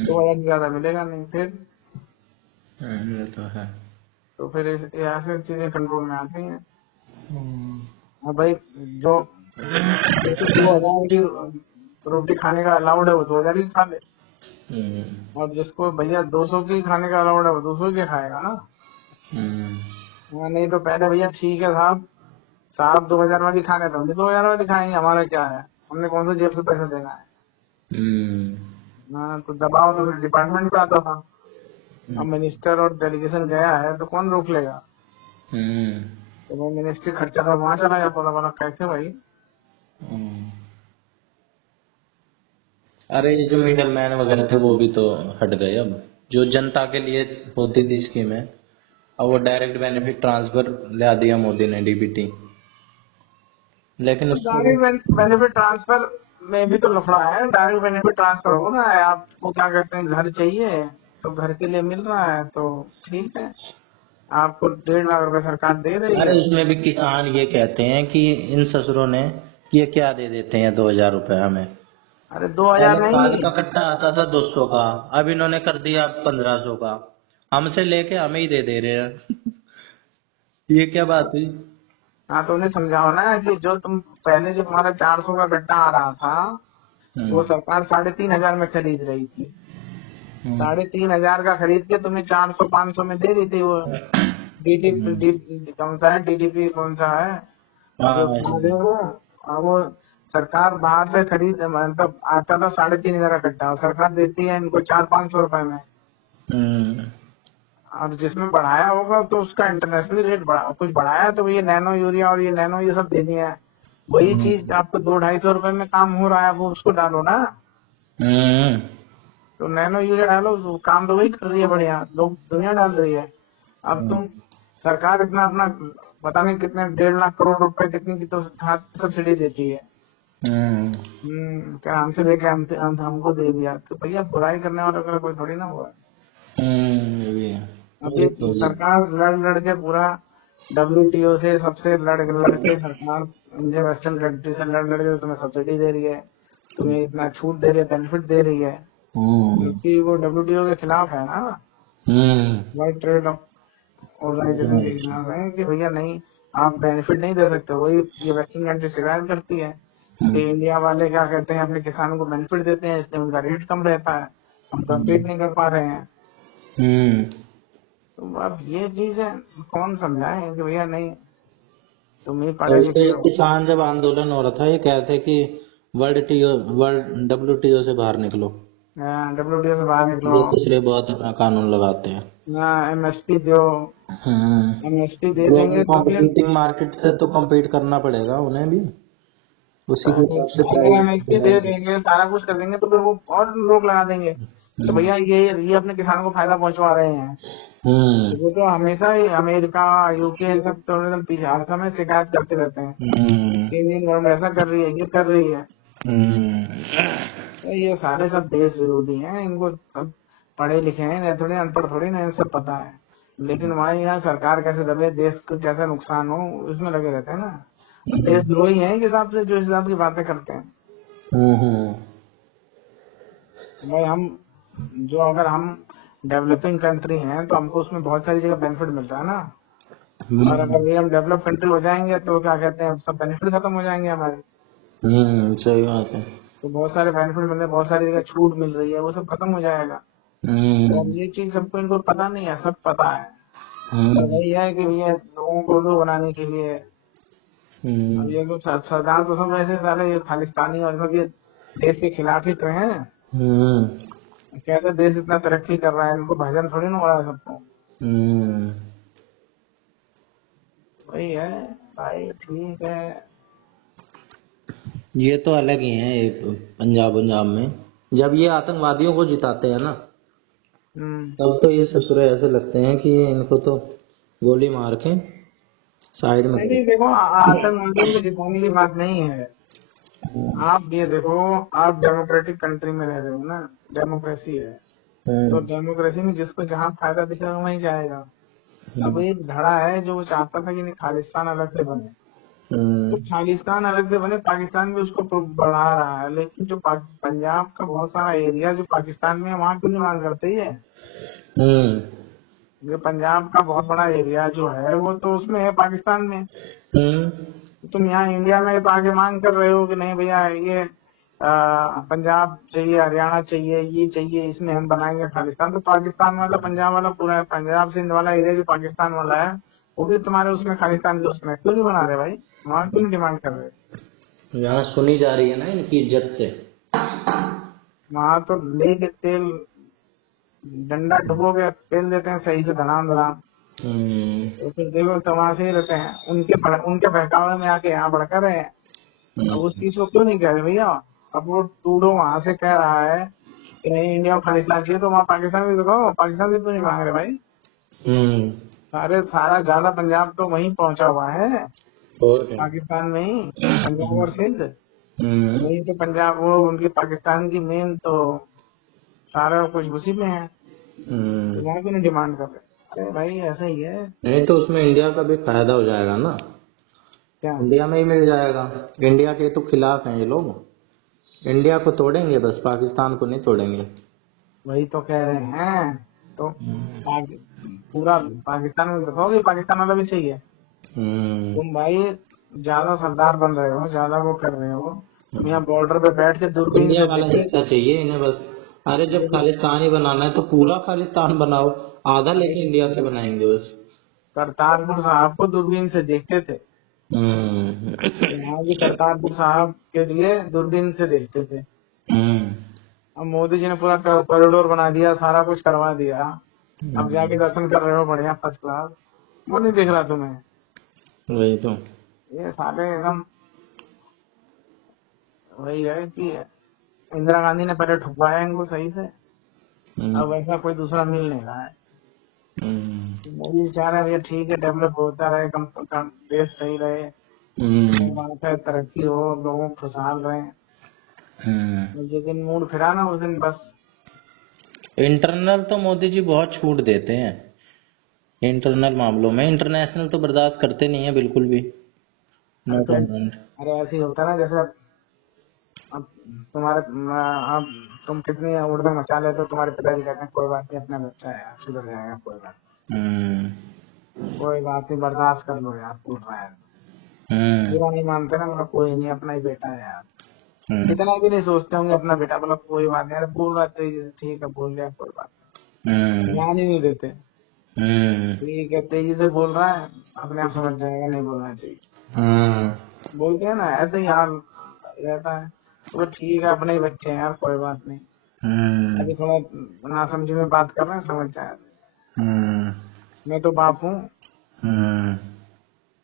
2000 से ज्यादा मिलेगा नहीं फिर। ये तो है। तो फिर ऐसे चीजें कंट्रोल में आती हैं। हाँ भाई, जो 2000 की रोटी खाने का अलाउड है वो 2000 की खा ले, और जिसको भैया 200 की खाने का अलाउड है वो 200 की खाएगा ना। हाँ, नहीं तो पहले भैया ठीक है साहब, साहब 2000 वाली खाने तो हम भी 2000 वाली खाएंगे, हमारा क्या है, हमने कौन सा जेब से पैसा देना है। हाँ, तो दबाव तो डिपार्टमेंट पे आता था। अब मिनिस्टर और डेलीगेशन गया है तो कौन रोक लेगा? तो वो मिनिस्ट्री खर्चा सब वहां चला जाता था। बोला कैसे भाई? अरे ये जो मिडल मैन वगैरह थे वो भी तो हट गए। अब जो जनता के लिए होती थी स्कीमें, अब वो डायरेक्ट बेनिफिट ट्रांसफर ला दिया मोदी ने, डीबीटी। लेकिन उसको डायरेक्ट बेनिफिट ट्रांसफर में भी तो लफड़ा है। डायरेक्ट बेनिफिट ट्रांसफर हो रहा है, आपको क्या कहते हैं, घर चाहिए तो घर के लिए मिल रहा है तो ठीक है, आपको 1.5 लाख रुपए सरकार दे रही अरे है। उसमें भी किसान ये कहते हैं कि इन ससुरों ने ये क्या दे देते हैं 2000 रुपए हमें। अरे 2000 पहले खाद नहीं, का कट्टा आता था 200 का, अब इन्होंने कर दिया 1500 का। हमसे लेके हमें ही दे रहे हैं। ये क्या बात हुई? हाँ तो उन्हें समझाओ ना कि जो तुम पहले जो तुम्हारा 400 का गड्ढा आ रहा था, वो सरकार 3,500 में खरीद रही थी। 3,500 का खरीद के तुम्हें 400-500 में दे रही थी वो। डीडीपी कौन सा है, डीडीपी कौन सा है, जो हाँ खाद है वो सरकार बाहर से खरीद, मतलब आता था 3,500 का कट्टा, और सरकार देती है इनको 400-500 रुपए में। हम्म, और जिसमें बढ़ाया होगा तो उसका इंटरनेशनल रेट कुछ बढ़ाया, तो ये नैनो यूरिया और ये नैनो ये सब दे दिया है। वही चीज आपको 200-250 रुपए में काम हो रहा है, वो उसको डालो ना। हम्म, तो नैनो यूरिया डालो, काम तो वही कर रही है, बढ़िया लोग दुनिया डाल रही है। अब तुम सरकार इतना अपना पता नहीं कितने 1.5 लाख करोड़ रुपए कितनी की तो खाद सब्सिडी देती है। हम्म, क्या हमसे लेके हमको दे दिया, तो भैया बुराई करने वालों का कोई थोड़ी ना हुआ। ये भी है। अभी तो ये सरकार लड़ लड़ के पूरा WTO से सबसे लड़ लड़ के सरकार मुझे वेस्टर्न कंट्री से लड़ लड़ के तुम्हें सब्सिडी दे रही है, तुम्हें इतना छूट दे रही है, बेनिफिट दे रही है, हम्म, क्योंकि वो WTO के खिलाफ है ना, हम्म, वर्ल्ड ट्रेड ऑर्गेनाइजेशन के खिलाफ है कि भैया नहीं, आप बेनिफिट नहीं दे सकते। वही ये वेस्टर्न कंट्री शिकायत करती है कि इंडिया वाले क्या कहते हैं, अपने किसानों को बेनिफिट देते हैं, इसलिए उनका रेट कम रहता है, हम कम्पीट नहीं कर पा रहे हैं। हम्म। तो अब ये चीज है, कौन समझाए कि भैया नहीं, तुम ही पढ़े तभी तो लिखे ये हो। किसान जब आंदोलन हो रहा था ये कहते कि वर्ल्ड WTO से बाहर निकलो। WTO से बाहर निकलो, ये दूसरे बहुत अपना कानून लगाते हैं। MSP दो, MSP दे ग्लोबल देंगे तो फिर कॉम्पिटिटिव मार्केट से तो compete करना पड़ेगा उन्हें भी, उसी के हिसाब से अगर प्राइस MSP दे बढ़ाएंगे। देंगे, सारा कुछ कर देंगे, तो फिर वो और रोक लगा देंगे कि हम्म, भैया ये अपने किसानों को फायदा पहुंचवा रहे हैं। हम्म, वो तो हमेशा ही अमेरिका, UK सब तो एकदम पीछे हर समय शिकायत करते रहते हैं हम्म, कि इंडियन गवर्नमेंट ऐसा कर रही है, ये कर रही है। हम्म। तो ये सारे सब देश विरोधी हैं, इनको सब पढ़े लिखे हैं, नहीं थोड़ी अनपढ़ थोड़ी ना, इन्हें सब पता है। लेकिन वहाँ यहाँ सरकार कैसे दबे, देश को कैसे नुकसान हो, उसमें लगे रहते हैं ना। देशद्रोही हैं एक हिसाब से, जो इस हिसाब की बातें करते हैं। हम्म, भाई हम जो अगर हम डेवलपिंग कंट्री हैं तो हमको उसमें बहुत सारी जगह बेनिफिट मिलता है ना। और अगर ये हम डेवलप कंट्री हो जाएंगे तो क्या कहते हैं, सब बेनिफिट खत्म हो जाएंगे हमारे। सही बात है। तो बहुत सारे बेनिफिट मिल रहे हैं, बहुत सारी जगह छूट मिल रही है, वो सब खत्म हो जाएगा। तो अब हम्म, ये चीज सबको इनको पता नहीं है, सब पता है। तो हम्म, वही है कि ये लोगों को उल्लू बनाने के लिए। अब हम्म, ये लोग सरदार तो सब ऐसे सारे ये खालिस्तानी और सब ये देश के खिलाफ ही तो हैं। हम्म, कहते हैं देश इतना तरक्की कर रहा है, इनको भजन थोड़ी ना हो रहा है सबको। हम्म। वही है भाई, ठीक है। ये तो अलग ही है ये पंजाब में जब ये आतंकवादियों को जिताते हैं ना, हम्म। तब तो ये ससुरे ऐसे लगते हैं कि इनको तो गोली मार के साइड में नहीं कर। नहीं, देखो आतंकवादियों को जिताने की बात नहीं है। आप ये देखो, आप डेमोक्रेटिक कंट्री में रह रहे हो ना, डेमोक्रेसी है, तो हम्म, डेमोक्रेसी में जिसको जहाँ फायदा दिखेगा वहीं जाएगा। अब हम्म, एक धड़ा है जो वो चाहता था कि नहीं, खालिस्तान अलग से बने। तो हम्म, खालिस्तान अलग से बने, पाकिस्तान भी उसको बढ़ा रहा है, लेकिन जो पंजाब का बहुत सारा एरिया जो पाकिस्तान में है, वहाँ क्यों नहीं मांग करते ही है। हम्म, ये पंजाब का बहुत बड़ा एरिया जो है वो तो उसमें है, पाकिस्तान में। हम्म, तुम यहाँ इंडिया में तो आगे मांग कर रहे हो कि नहीं भैया, ये पंजाब चाहिए, हरियाणा चाहिए, ये चाहिए, इसमें हम बनाएंगे खालिस्तान। तो पाकिस्तान वाला, पंजाब वाला पूरा है, पंजाब सिंध वाला एरिया जो पाकिस्तान वाला है, वो भी तुम्हारे उसमें खालिस्तान के उसमें क्यों नहीं बना रहे भाई, वहाँ क्यों नहीं डिमांड कर रहे। यहाँ सुनी जा रही है ना इनकी इज्जत से। वहाँ तो लेके तेल, डंडा डुबो के तेल देते हैं सही से, धड़ाम धड़ाम। हम्म, तो फिर देखो तमाशे ही रहते हैं, उनके बहकावे में आके यहाँ भड़का रहे हैं। अब उस हम्म, चीज को क्यों नहीं कह रहे भैया। अब वो टूडो वहां से कह रहा है कि नहीं इंडिया को खालिस्तान चाहिए, तो वहाँ पाकिस्तान भी देखो, पाकिस्तान से क्यों नहीं मांग रहे भाई। हम्म, सारा ज्यादा पंजाब तो वहीं पहुंचा हुआ है, और क्या। पाकिस्तान में ही, पंजाब और सिंध। हम्म, वही तो पंजाब, वो उनकी पाकिस्तान की मेन तो सारा कुछ उसी में है। तो हम्म। वहाँ क्यों नहीं डिमांड कर रहे। अरे भाई ऐसा ही है नहीं तो उसमें इंडिया का भी फायदा हो जाएगा ना, क्या। इंडिया में ही मिल जाएगा। इंडिया के तो खिलाफ हैं ये लोग, इंडिया को तोड़ेंगे बस, पाकिस्तान को नहीं तोड़ेंगे। वही तो कह रहे हैं। तो पूरा पाकिस्तान में देखोगे, पाकिस्तान वाला भी चाहिए। हम्म, तुम भाई ज्यादा सरदार बन रहे हो, ज्यादा वो कर रहे हो, तुम यहाँ बॉर्डर पे बैठ के दूरबीन इंडिया से वाला देखे। हिस्सा चाहिए इन्हें बस। अरे जब खालिस्तान ही बनाना है तो पूरा खालिस्तान बनाओ, आधा लेके इंडिया से बनाएंगे बस। करतारपुर साहब को दूरबीन से देखते थे, यहाँ की सरकार तो साहब के लिए दूरबीन से देखते थे। अब मोदी जी ने पूरा कॉरिडोर बना दिया, सारा कुछ करवा दिया। अब जाके दर्शन कर रहे हो बढ़िया फर्स्ट क्लास, वो नहीं दिख रहा तुम्हें? वही तो। ये साले एकदम वही है कि इंदिरा गांधी ने पहले ठुकवाया इनको सही से, अब ऐसा कोई दूसरा मिल नहीं रहा है। मोदी चाह रहे हैं भैया ठीक है, डेवलप होता रहे, देश सही रहे, बात है तरक्की हो, लोगों को खुशहाल रहे। जिस दिन मूड फिरा ना उस दिन बस। इंटरनल तो मोदी जी बहुत छूट देते हैं इंटरनल मामलों में, इंटरनेशनल तो बर्दाश्त करते नहीं है बिल्कुल भी। No comment. अरे ऐसे ही होता है ना, जैसे अब तुम्हारे अब तुम कितनी उड़द मचा लेते हो, तुम्हारे पिताजी कहते हैं कोई बात नहीं, अपना बच्चा है यार, सुधर जाएगा, कोई बात कोई बात नहीं, बर्दाश्त कर लो यार, टूट रहा है। पूरा नहीं मानते ना, मतलब कोई नहीं, अपना ही बेटा है यार। इतना भी नहीं सोचते होंगे अपना बेटा, मतलब कोई बात नहीं यार, बोल रहा तेजी से, ठीक है बोल लिया, कोई बात नहीं, ध्यान ही नहीं देते। ठीक है तेजी से बोल रहा है, अपने आप समझ जाएगा, नहीं बोलना चाहिए, बोलते हैं ना, ऐसे ही हाल रहता है। तो ठीक है, अपने ही बच्चे हैं यार, कोई बात नहीं, अभी थोड़ा नासमझी में बात कर रहे हैं, समझ जाए, मैं तो बाप हूँ।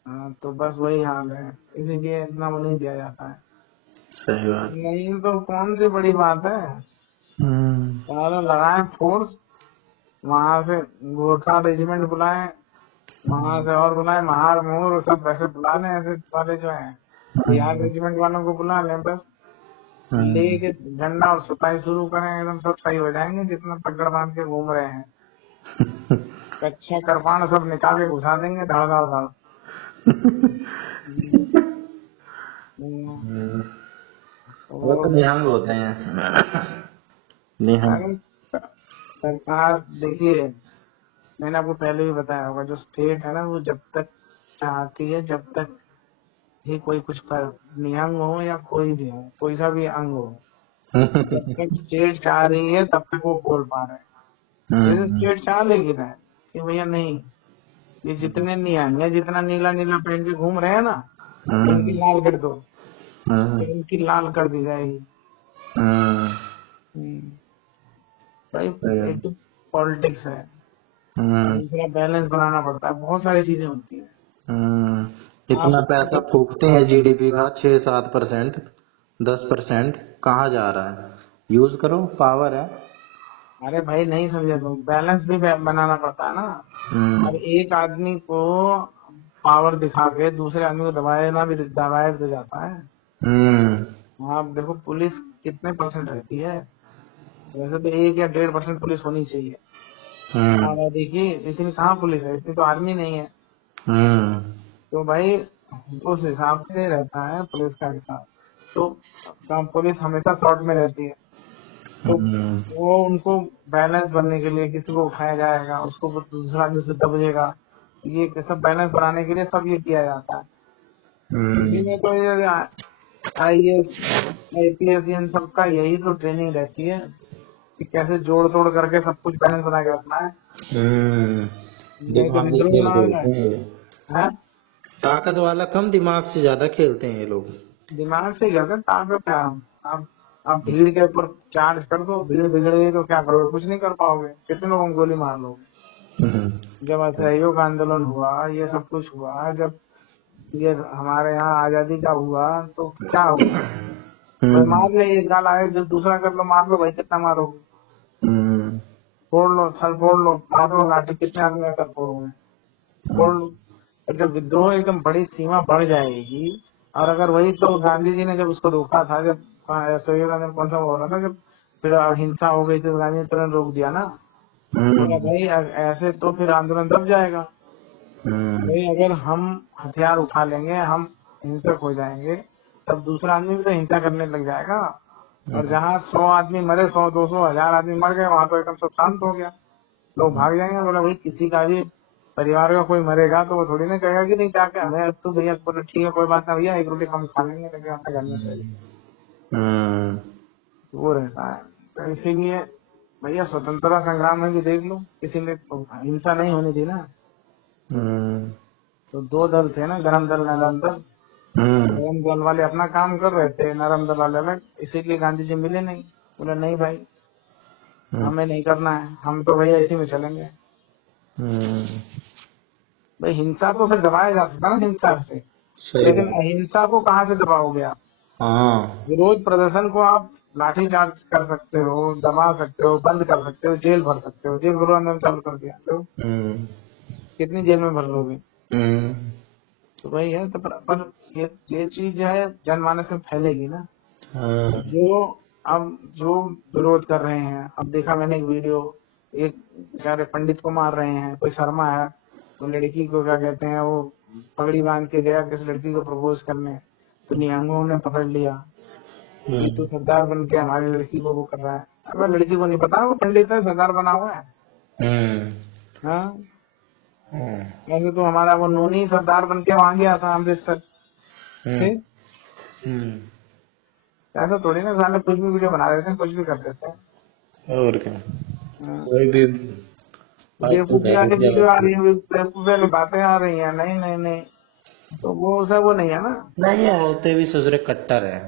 हाँ, तो बस वही हाल है, इसीलिए इतना वो नहीं दिया जाता है। सही बात। नहीं तो कौन सी बड़ी बात है, सारा लगाए फोर्स, वहां से गोरखा रेजिमेंट बुलाए, वहां से और बुलाए, महार मोर सब वैसे बुला लें, ऐसे वाले जो है बिहार रेजिमेंट वालों को बुला लें, बस लेके झंडा और सुताई शुरू करें, एकदम सब सही हो जाएंगे, जितना पकड़ बांध के घूम रहे हैं। कच्चा करपान सब निकाल के घुसा देंगे, धड़ धड़ धड़। वो तो निहंग होते हैं निहंग। अरे सरकार देखिए, मैंने आपको पहले भी बताया होगा, जो स्टेट है ना, वो जब तक चाहती है, जब तक ही कोई कुछ कर, निहंग हो या कोई भी हो, कोई सा भी अंग हो, जब तक स्टेट चाह रही है तब तक वो बोल पा रहे हैं। जैसे स्टेट चाह लेगी ना कि भैया नहीं, ये जितने निहंग है, जितना नीला नीला पहन के घूम रहे हैं ना, इनकी लाल कर दो, तो इनकी लाल कर दी जाएगी। भाई एक तो पॉलिटिक्स है, दूसरा बैलेंस बनाना पड़ता है, बहुत सारी चीजें होती है। इतना पैसा फूकते हैं जीडीपी का 6-7%, 10% कहाँ जा रहा है? यूज करो, पावर है। अरे भाई नहीं समझे तुम, बैलेंस भी बनाना पड़ता है ना। अब एक आदमी को पावर दिखा के दूसरे आदमी को दबाया भी तो जाता है। आप देखो पुलिस कितने परसेंट रहती है, वैसे तो 1 या 1.5% पुलिस होनी चाहिए। और देखिए इतनी कहाँ पुलिस है, इतनी तो आर्मी नहीं है। तो भाई उस हिसाब से रहता है पुलिस का हिसाब, तो पुलिस हमेशा शॉर्ट में रहती है, तो वो उनको बैलेंस बनने के लिए किसी को उठाया जाएगा, उसको दूसरा आदमी से दबेगा, ये सब बैलेंस बनाने के लिए सब ये किया जाता है। इसी में तो ये IAS IPS इन सब का यही तो ट्रेनिंग रहती है कि कैसे जोड़ तोड़ करके सब कुछ बैलेंस बना के रखना है, नहीं तो दिमागी विद्रोह खेल ना आ खेलते जाए। हैं ये। हाँ? ताकत वाला कम, दिमाग से ज्यादा खेलते हैं ये लोग। दिमाग से कहते हैं ताकत क्या, आप भीड़ के ऊपर चार्ज कर दो, भीड़ बिगड़ गई तो क्या करोगे, कुछ नहीं कर पाओगे, कितने लोगों को गोली मार लोगे। जब असहयोग आंदोलन हुआ, ये सब कुछ हुआ, जब ये हमारे यहाँ आजादी का हुआ, तो क्या हुआ, भाई मार ले, एक गाल आए जो दूसरा कर लो, मार लो भाई, कितना मारोगे, फोड़ लो, सर फोड़ लो, मार लो लाठी, कितने आदमी आकर फोड़ोगे, फोड़ लो। और जब विद्रोह एकदम बड़ी सीमा बढ़ जाएगी, और अगर वही तो गांधी जी ने जब उसको रोका था, जब असहयोग आंदोलन कौन सा हो रहा था, जब फिर अहिंसा हो गई तो गांधी ने तुरंत रोक दिया ना, बोला भाई ऐसे तो फिर आंदोलन दब जाएगा, भाई अगर हम हथियार उठा लेंगे, हम हिंसक हो जाएंगे, तब दूसरा आदमी भी तो हिंसा करने लग जाएगा, और जहाँ 100 आदमी मरे, 100, 200, 1000 आदमी मर गए, वहां तो एकदम सब शांत हो गया, लोग भाग जाएंगे। बोला भाई किसी का भी परिवार का कोई मरेगा तो वो थोड़ी ना कहेगा कि नहीं जाके हमें, अब तो भैया बोले ठीक है कोई बात ना भैया, एक रोटी कम खा लेंगे, लेकिन अपने घर में सही, तो वो रहता है। तो इसीलिए भैया स्वतंत्रता संग्राम में भी देख लो, किसी ने तो हिंसा नहीं होनी थी ना, तो दो दल थे ना, गरम दल नरम दल। गरम दल वाले अपना काम कर रहे थे, नरम दल वाले अलग। इसीलिए गांधी जी मिले नहीं। बोला नहीं भाई, हमें नहीं करना है, हम तो भैया इसी में चलेंगे। भाई हिंसा को फिर दबाया जा सकता है ना, हिंसा से, सही लेकिन बात। अहिंसा को कहाँ से दबाओगे आप? हाँ। विरोध प्रदर्शन को आप लाठीचार्ज कर सकते हो, दबा सकते हो, बंद कर सकते हो, जेल भर सकते हो। जेल भरो अंदर चालू कर दिया तो हम्म। कितनी जेल में भर लोगे? हम्म। तो वही है। तो पर ये चीज है जनमानस में फैलेगी ना। हाँ। जो अब जो विरोध कर रहे हैं, अब देखा मैंने एक वीडियो, एक बेचारे पंडित को मार रहे हैं, कोई शर्मा है, वो लड़की को क्या कहते हैं, वो पगड़ी बांध के गया किसी लड़की को प्रपोज करने, तो निहंगों ने पकड़ लिया कि तू सरदार बन के हमारी लड़की को वो कर रहा है। अब लड़की को नहीं पता वो पंडित है, सरदार बना हुआ है। हम्म। हाँ, ऐसे तो हमारा वो नोनी सरदार बन के वहां गया था अमृतसर। फिर हम्म। ऐसा थोड़ी ना, साले कुछ भी वीडियो बना देते हैं, कुछ भी कर देते हैं। और क्या। हाँ। कोई भी आजकल बेवकूफी वाली बेवकूफियां वीडियो आ होती रही है, बेवकूफी वाली बातें आ रही हैं। नहीं नहीं नहीं, तो वो सब वो नहीं है ना। नहीं होते भी ससुरे कट्टर है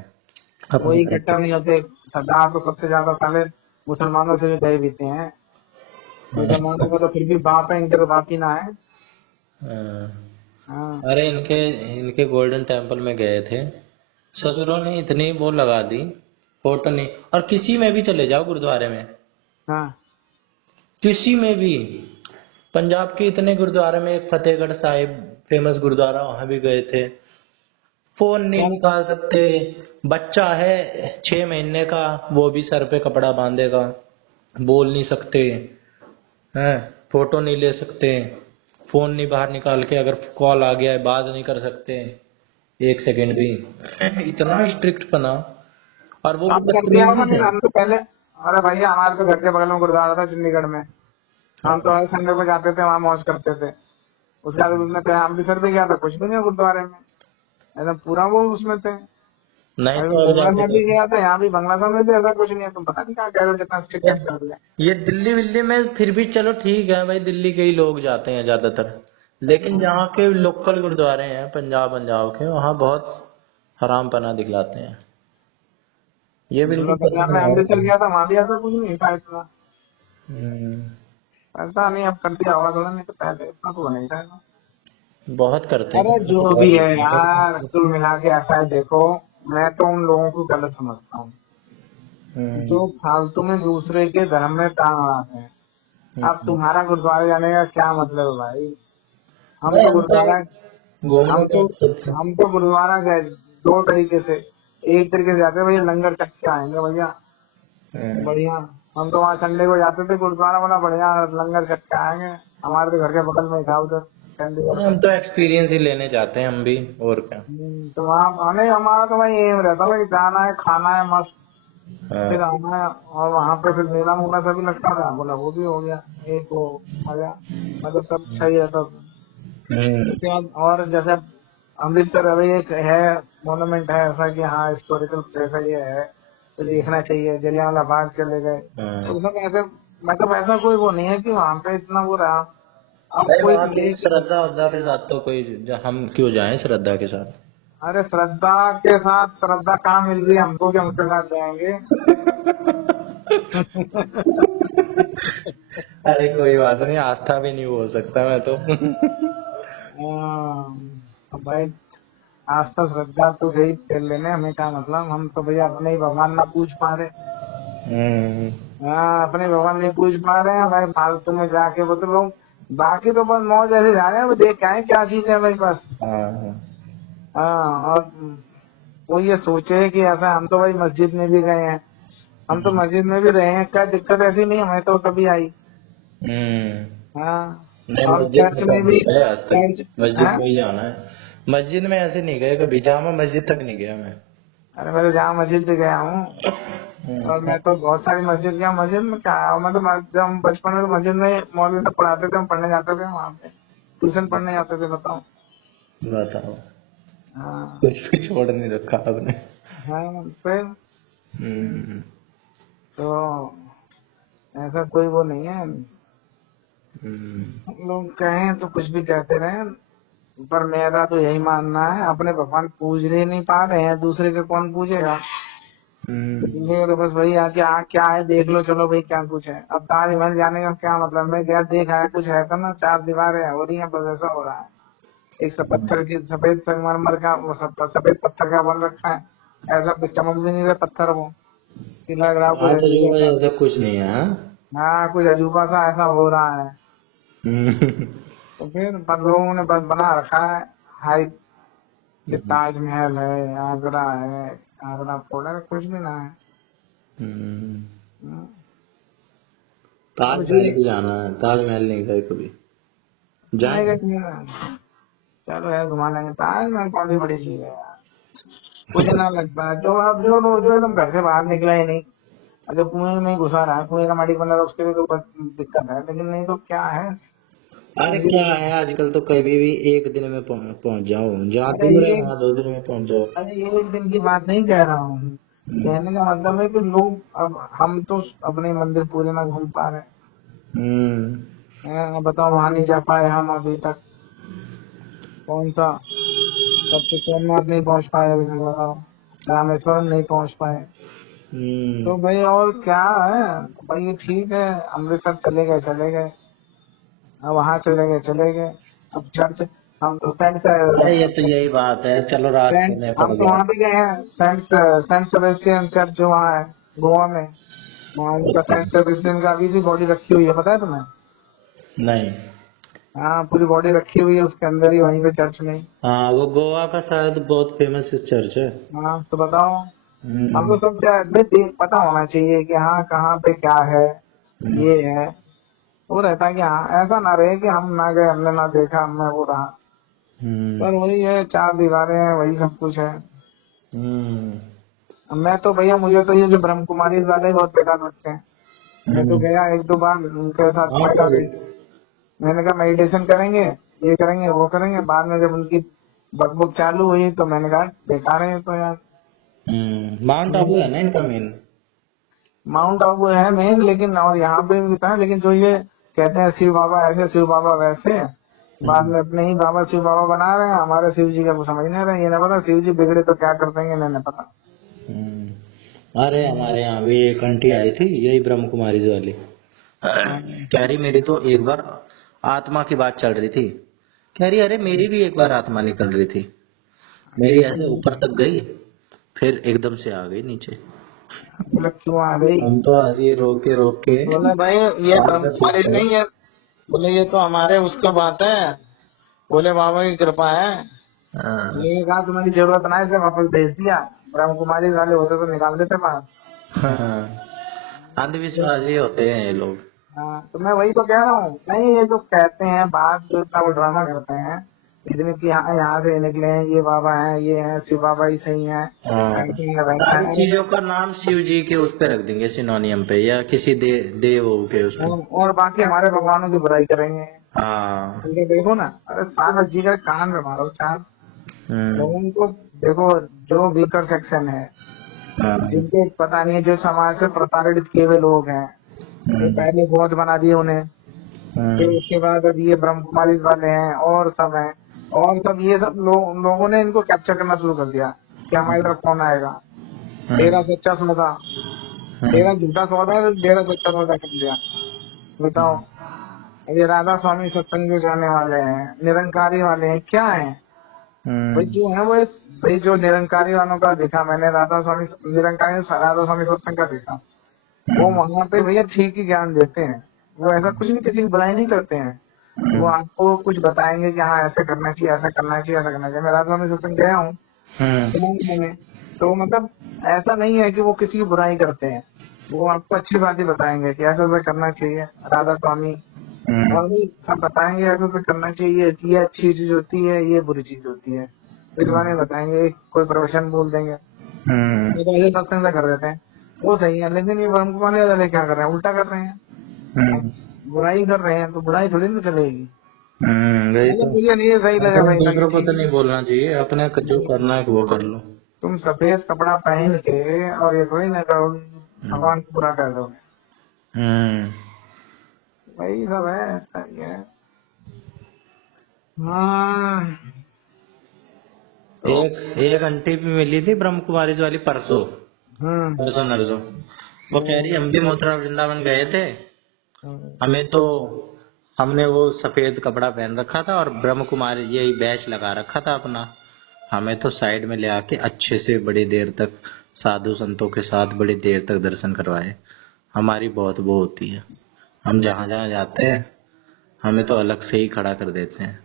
अपने वही तरफ। कट्टर नहीं होते। सरदार तो सबसे ज्यादा साले मुसलमानों से भी गए बीते हैं। मुसलमानों का तो फिर भी बाप है, इनके तो बाप ही ना है। हाँ। हाँ। अरे इनके इनके गोल्डन टेम्पल में गए थे, ससुरों ने इतनी वो लगा दी, फोटो नहीं। और किसी में भी चले जाओ गुरुद्वारे में, हाँ। किसी में भी, पंजाब के इतने गुरुद्वारे में, एक फतेहगढ़ साहिब फेमस गुरुद्वारा, वहां भी गए थे, फोन नहीं क्या? निकाल सकते। बच्चा है 6 महीने का, वो भी सर पे कपड़ा बांधेगा, बोल नहीं सकते हैं, फोटो नहीं ले सकते, फोन नहीं बाहर निकाल के, अगर कॉल आ गया है बात नहीं कर सकते 1 सेकंड भी। इतना स्ट्रिक्ट बना, और वो भी काम कर दिया होगा बदतमीजी नहीं, से। हम तो पहले। अरे भैया हमारे तो घर के बगल में गुरुद्वारा था चंडीगढ़ में। हम तो हर संडे को जाते थे, वहां मौज करते थे। उसका तो उसमें थे, अमृतसर भी गया था, कुछ भी नहीं गुरुद्वारे में, एकदम पूरा वो उसमें थे। नहीं अरे तो अब बंगला जाके में भी देखो, गया था, यहाँ भी बंगला साहब में भी ऐसा कुछ नहीं है। तुम पता नहीं क्या कह रहे हो, जितना स्ट्रिक्ट ये कैसे कर दिया। ये दिल्ली विल्ली में फिर भी चलो ठीक है भाई, दिल्ली के ही लोग जाते हैं ज्यादातर, लेकिन जहाँ के लोकल गुरुद्वारे हैं पंजाब पंजाब के, वहाँ बहुत हरामपना दिखलाते हैं। ये बिल्कुल मतलब पंजाब पसंद में नहीं अमृतसर है। गया था, वहां भी ऐसा कुछ नहीं था इतना। हम्म। पता नहीं अब कर दिया होगा थोड़ा, नहीं तो पहले इतना तो नहीं था। बहुत करते अरे हैं जो भी है यार, बहुत। कुल मिला के ऐसा है, देखो मैं तो उन लोगों को गलत समझता हूँ हम्म। जो फालतू में दूसरे के धर्म में टांग अड़ाते हैं। अब हम्म। तुम्हारा गुरुद्वारे जाने का क्या मतलब है भाई? हम नहीं तो हम तो गुरुद्वारा घूमने हम के तो मकसद से। हम तो गुरुद्वारा गए दो तरीके से। एक तरीके से जाते हैं भैया, लंगर चख के आएंगे भैया, हम्म। बढ़िया। हम तो वहाँ संडे को जाते थे गुरुद्वारा, बोला बढ़िया लंगर चख के आएंगे। हमारे तो घर के बगल में ही था उधर चंडीगढ़ में। हम तो एक्सपीरियंस ही लेने जाते हैं हम भी, और क्या। तो वहाँ हमें, हमारा तो भाई एम रहता था कि जाना है, खाना है मस्त, फिर हाँ। आना है। और वहाँ पे फिर मेला मूला सभी लगता था, बोला वो भी हो गया एक वो मजा, मतलब सब सही है तब। हम्म। उसके बाद और जैसे अमृतसर अभी एक है, मोनूमेंट है ऐसा कि हाँ हिस्टोरिकल प्लेस है, ये है तो देखना चाहिए। जलियांवाला बाग चले गए, तो हाँ। उसमें ऐसे मतलब ऐसा कोई वो नहीं है कि वहाँ पे इतना वो रहा। अब नहीं कोई वहाँ की लेक, श्रद्धा उद्धा के साथ तो कोई, हम क्यों जाएं श्रद्धा के साथ। अरे श्रद्धा के साथ श्रद्धा कहाँ मिल रही है हमको कि हम उसके साथ जाएंगे? अरे कोई बात नहीं, आस्था भी नहीं बोल सकता मैं तो। अब भाई आस्था श्रद्धा तो यही कर लेने, हमें क्या मतलब, हम तो भैया अपने ही भगवान ना पूछ पा रहे। हम्म। हाँ, अपने भगवान नहीं पूछ पा रहे हैं भाई, फालतू में जाके वो तो लोग बाकी तो बस मौज ऐसे जा रहे हैं, वो देख के आए क्या चीज है भाई बस। हाँ। हाँ, और वो ये सोचे कि ऐसा, हम तो भाई मस्जिद में भी गए हैं, हम तो मस्जिद में भी रहे हैं, क्या दिक्कत ऐसी नहीं हमें तो कभी आई। हम्म। हाँ, नहीं और मस्जिद में चर्च तो में हम भी, नहीं गए आज तक, चर्च, मस्जिद हाँ? में ही जाना है। मस्जिद में ऐसे नहीं गए कभी, जामा मस्जिद तक नहीं गया मैं। अरे मैं तो जहाँ मस्जिद भी गया हूँ, और हम्म। मैं तो बहुत सारी मस्जिद गया। मस्जिद में क्या है, मैं तो जब हम बचपन में तो मस्जिद में मौलवी सब पढ़ाते थे, हम पढ़ने जाते थे वहाँ पे, ट्यूशन पढ़ने जाते थे, बताओ। बताओ, हाँ। कुछ भी छोड़ नहीं रखा आपने। हाँ, फिर हम्म। तो ऐसा कोई वो नहीं है, हम्म। हम लोग कहें तो कुछ भी कहते रहे। पर मेरा तो यही मानना है, अपने भगवान पूज नहीं पा रहे हैं, दूसरे के कौन पूजेगा। दूसरे तो बस वही आके क्या है देख लो, चलो भाई क्या कुछ है। अब ताजमहल जाने का क्या मतलब, मैं गया देखा है, कुछ है था ना, 4 दीवारें हो रही हैं, बस ऐसा हो रहा है। एक पत्थर की सफेद संगमरमर का वो सफेद पत्थर का बन रखा है, ऐसा कुछ चमक भी नहीं रहा पत्थर वो, कि लग रहा कुछ हाँ तो जो अजूबा है सा। ऐसा कुछ नहीं है। हाँ। हाँ कुछ अजूबा सा ऐसा हो रहा है। तो फिर पर लोगों ने बस बना रखा है हाई, कि ताजमहल है, आगरा है, आगरा फोड़ा है, कुछ भी ना है। हम्म। अब जो ताजमहल भी जाना है, ताजमहल नहीं गए कभी, मैं जाएंगे। क्या, चलो यार घुमा लेंगे, ताजमहल कौन सी बड़ी चीज है यार, कुछ ना लगता है। जो अब जो तुम घर से बाहर निकला ही नहीं, अगर कुएं में घुसा रहा है, कुएं का माटी बन रहा है, उसके लिए तो बस दिक्कत है, लेकिन नहीं तो क्या है। अरे मंदिर क्या में है, आजकल तो कभी भी एक दिन में पहुंच जाओ, जहाँ अरे दूर है ये वहाँ 2 दिन में पहुंच जाओ। अरे ये एक दिन की बात नहीं कह रहा हूँ, कहने का मतलब है कि लोग, अब हम तो अपने मंदिर पूरे ना घूम पा रहे हम्म। हैं, बताओ वहां नहीं जा पाए हम अभी तक। कौन सा, सबसे सोमनाथ नहीं पहुंच पाए अभी तक, बताओ रामेश्वरम नहीं पहुंच पाए। तो भाई और क्या है, भाई ये ठीक है, अमृतसर चले गए, अब वहां चले गए। अब चर्च, हम तो अरे ये तो यही बात है, चलो रास्ते में पड़ हम तो गया। वहां भी गए हैं, सेंट सेंट सेबेस्टियन चर्च जो वहाँ है गोवा में, वहाँ उनका सेंट सेबेस्टियन का अभी भी बॉडी रखी हुई है, पता है तुम्हें। नहीं। हाँ पूरी बॉडी रखी हुई है उसके अंदर ही, वहीं पे चर्च में ही। हाँ वो गोवा का शायद बहुत फेमस चर्च है। हाँ तो बताओ, हम हम्म। तो सब क्या भाई पता होना चाहिए कि हाँ कहाँ पे क्या है, ये है। वो रहता है कि हाँ ऐसा ना रहे कि हम ना गए, हमने ना देखा, हमने वो रहा। हम्म। पर वही है, 4 दीवारें हैं, वही सब कुछ है। हम्म। अब मैं तो भैया, मुझे तो ये जो ब्रह्म कुमारी वाले बहुत बेकार लगते हैं। मैं तो गया 1-2 बार उनके साथ, हाँ मैं तो मैंने कहा मेडिटेशन करेंगे, ये करेंगे वो करेंगे, बाद में जब उनकी बकबक चालू हुई तो मैंने कहा बेकार है ये तो यार। माउंट आबू है ना इनका मेन। माउंट आबू है मेन, लेकिन और यहाँ पे भी था, लेकिन जो ये कहते हैं शिव बाबा ऐसे शिव बाबा वैसे, बाद में अपने ही बाबा शिव बाबा बना रहे हैं, हमारे शिव जी का वो समझ नहीं रहे, ये ना पता शिव जी बिगड़े तो क्या कर देंगे, इन्हें नहीं पता। अरे हमारे यहाँ भी एक आंटी आई थी, यही ब्रह्म कुमारी वाली। कह रही मेरी तो एक बार आत्मा की बात चल रही थी, कह रही अरे मेरी भी एक बार आत्मा निकल रही थी, मेरी ऐसे ऊपर तक गई, फिर एकदम से आ गई नीचे। बोले क्यों आ गई, हम तो हंसी रोक के बोले भाई ये बात ब्रह्म कर कुमारी सकते हैं। नहीं है, बोले ये तो हमारे उसका बात है, बोले बाबा की कृपा है। हाँ। मैंने कहा तुम्हारी जरूरत ना है, इसे वापस भेज दिया, ब्रह्म कुमारी वाले होते तो निकाल देते बाहर। हाँ। अंधविश्वासी होते हैं ये लोग। हाँ तो मैं वही तो कह रहा हूँ, नहीं ये जो कहते हैं बात, जो इतना वो ड्रामा करते हैं, इतने की यहाँ से निकले हैं, ये बाबा है, ये है शिव बाबा ही सही है, हाँ। ऐसे है वैसा सारी है। चीजों का नाम शिव जी के उस पे रख देंगे सिनोनियम पे, या किसी देव के उस पे। और बाकी हमारे भगवानों की बुराई करेंगे। हाँ। इनके देखो ना, अरे सारा जिगर कान में मारो चार हम्म। लोगों को। देखो जो वीकर सेक्शन है, हाँ। जिनको पता नहीं है, जो समाज से प्रताड़ित किए हुए लोग हैं, वो हम्म। पहले बहुत बना दिए उन्हें, फिर हम्म। उसके बाद अब ये ब्रह्म कुमारी वाले हैं और सब हैं, और सब ये सब लोगों ने इनको कैप्चर करना शुरू कर दिया कि हमारी तरफ कौन आएगा। डेरा हम्म। सच्चा सौदा, हम्म। डेरा झूठा सौदा है, डेरा सच्चा सौदा कर दिया। बताओ, ये राधा स्वामी सत्संग जो जाने वाले हैं, निरंकारी वाले हैं, क्या है भाई हम्म। जो है वो भाई जो निरंकारी वालों का देखा मैंने, राधा स्वामी निरंकारी राधा स्वामी सत्संग का देखा, वो वहां पे भैया ठीक ही ज्ञान देते हैं। वो ऐसा कुछ भी किसी की बुराई नहीं करते हैं, वो आपको कुछ बताएंगे कि हाँ ऐसे करना चाहिए, ऐसा करना चाहिए, ऐसा करना चाहिए। मैं राधा स्वामी सत्संग गया हूँ, सुना है मैंने, तो मतलब ऐसा नहीं है कि वो किसी की बुराई करते हैं, वो आपको अच्छी बात ही बताएंगे कि ऐसा ऐसा करना चाहिए। राधा स्वामी और भी सब बताएंगे ऐसा ऐसा करना चाहिए, ये अच्छी चीज होती है, ये बुरी चीज होती है, इस बारे में बताएंगे, कोई प्रोफेशन बोल देंगे, ये तो ऐसे सत्संग से कर देते हैं, वो सही है। लेकिन ये ब्रह्म कुमारी वाले क्या कर रहे हैं, उल्टा कर रहे हैं, अब बुराई कर रहे हैं तो बुराई थोड़ी ना चलेगी। वही मतलब तो। मुझे नहीं ये सही लगा अपने भाई, मैं दूसरों को तो ठीक नहीं बोलना चाहिए, अपने जो करना है वो कर लो। तुम सफेद कपड़ा पहन के और ये थोड़ी ना करोगे हम्म। भगवान को पूरा कर दोगे, हम्म। वही सब है, ऐसा ही है। हाँ तो एक एक आंटी भी मिली थी ब्रह्म कुमारी वाली परसों, परसों नरसों। वो कह रही हम भी मथुरा वृंदावन गए थे, हमें तो हमने वो सफेद कपड़ा पहन रखा था और ब्रह्म कुमारी यही बैच लगा रखा था अपना। हमें तो साइड में ले आके अच्छे से बड़ी देर तक साधु संतों के साथ बड़ी देर तक दर्शन करवाए। हमारी बहुत वो होती है, हम जहां जहां जाते हैं हमें तो अलग से ही खड़ा कर देते हैं।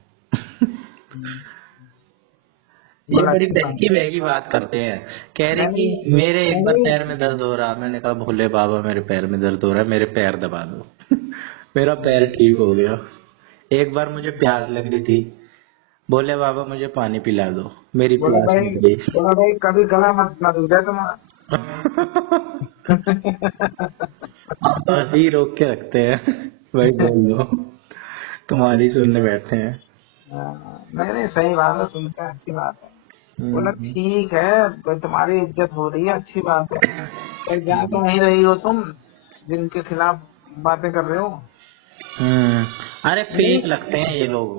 ये बड़ा बड़ी अच्छी बात बहकी बहकी बात करते हैं। कह रही नहीं कि मेरे एक बार नहीं पैर में दर्द हो रहा, मैंने कहा भोले बाबा मेरे पैर में दर्द हो रहा है, मेरे पैर दबा दो। मेरा पैर ठीक हो गया। एक बार मुझे प्यास लग रही थी, भोले बाबा मुझे पानी पिला दो, मेरी बोला प्यास भाई, मिट गई। बोला भाई कभी गला मत ना दूजा तुम्हारा। आप तो हंसी ही रोक के रखते हैं। भाई बोल दो, तुम्हारी सुनने बैठे हैं। नहीं नहीं सही बात है, सुनते हैं, अच्छी बात है। बोला हम्म, ठीक है, तो तुम्हारी इज्जत हो रही है, अच्छी बात है। पर जा तो नहीं रही हो तुम जिनके खिलाफ बातें कर रहे हो। हम्म। अरे नहीं फेक लगते हैं ये लोग,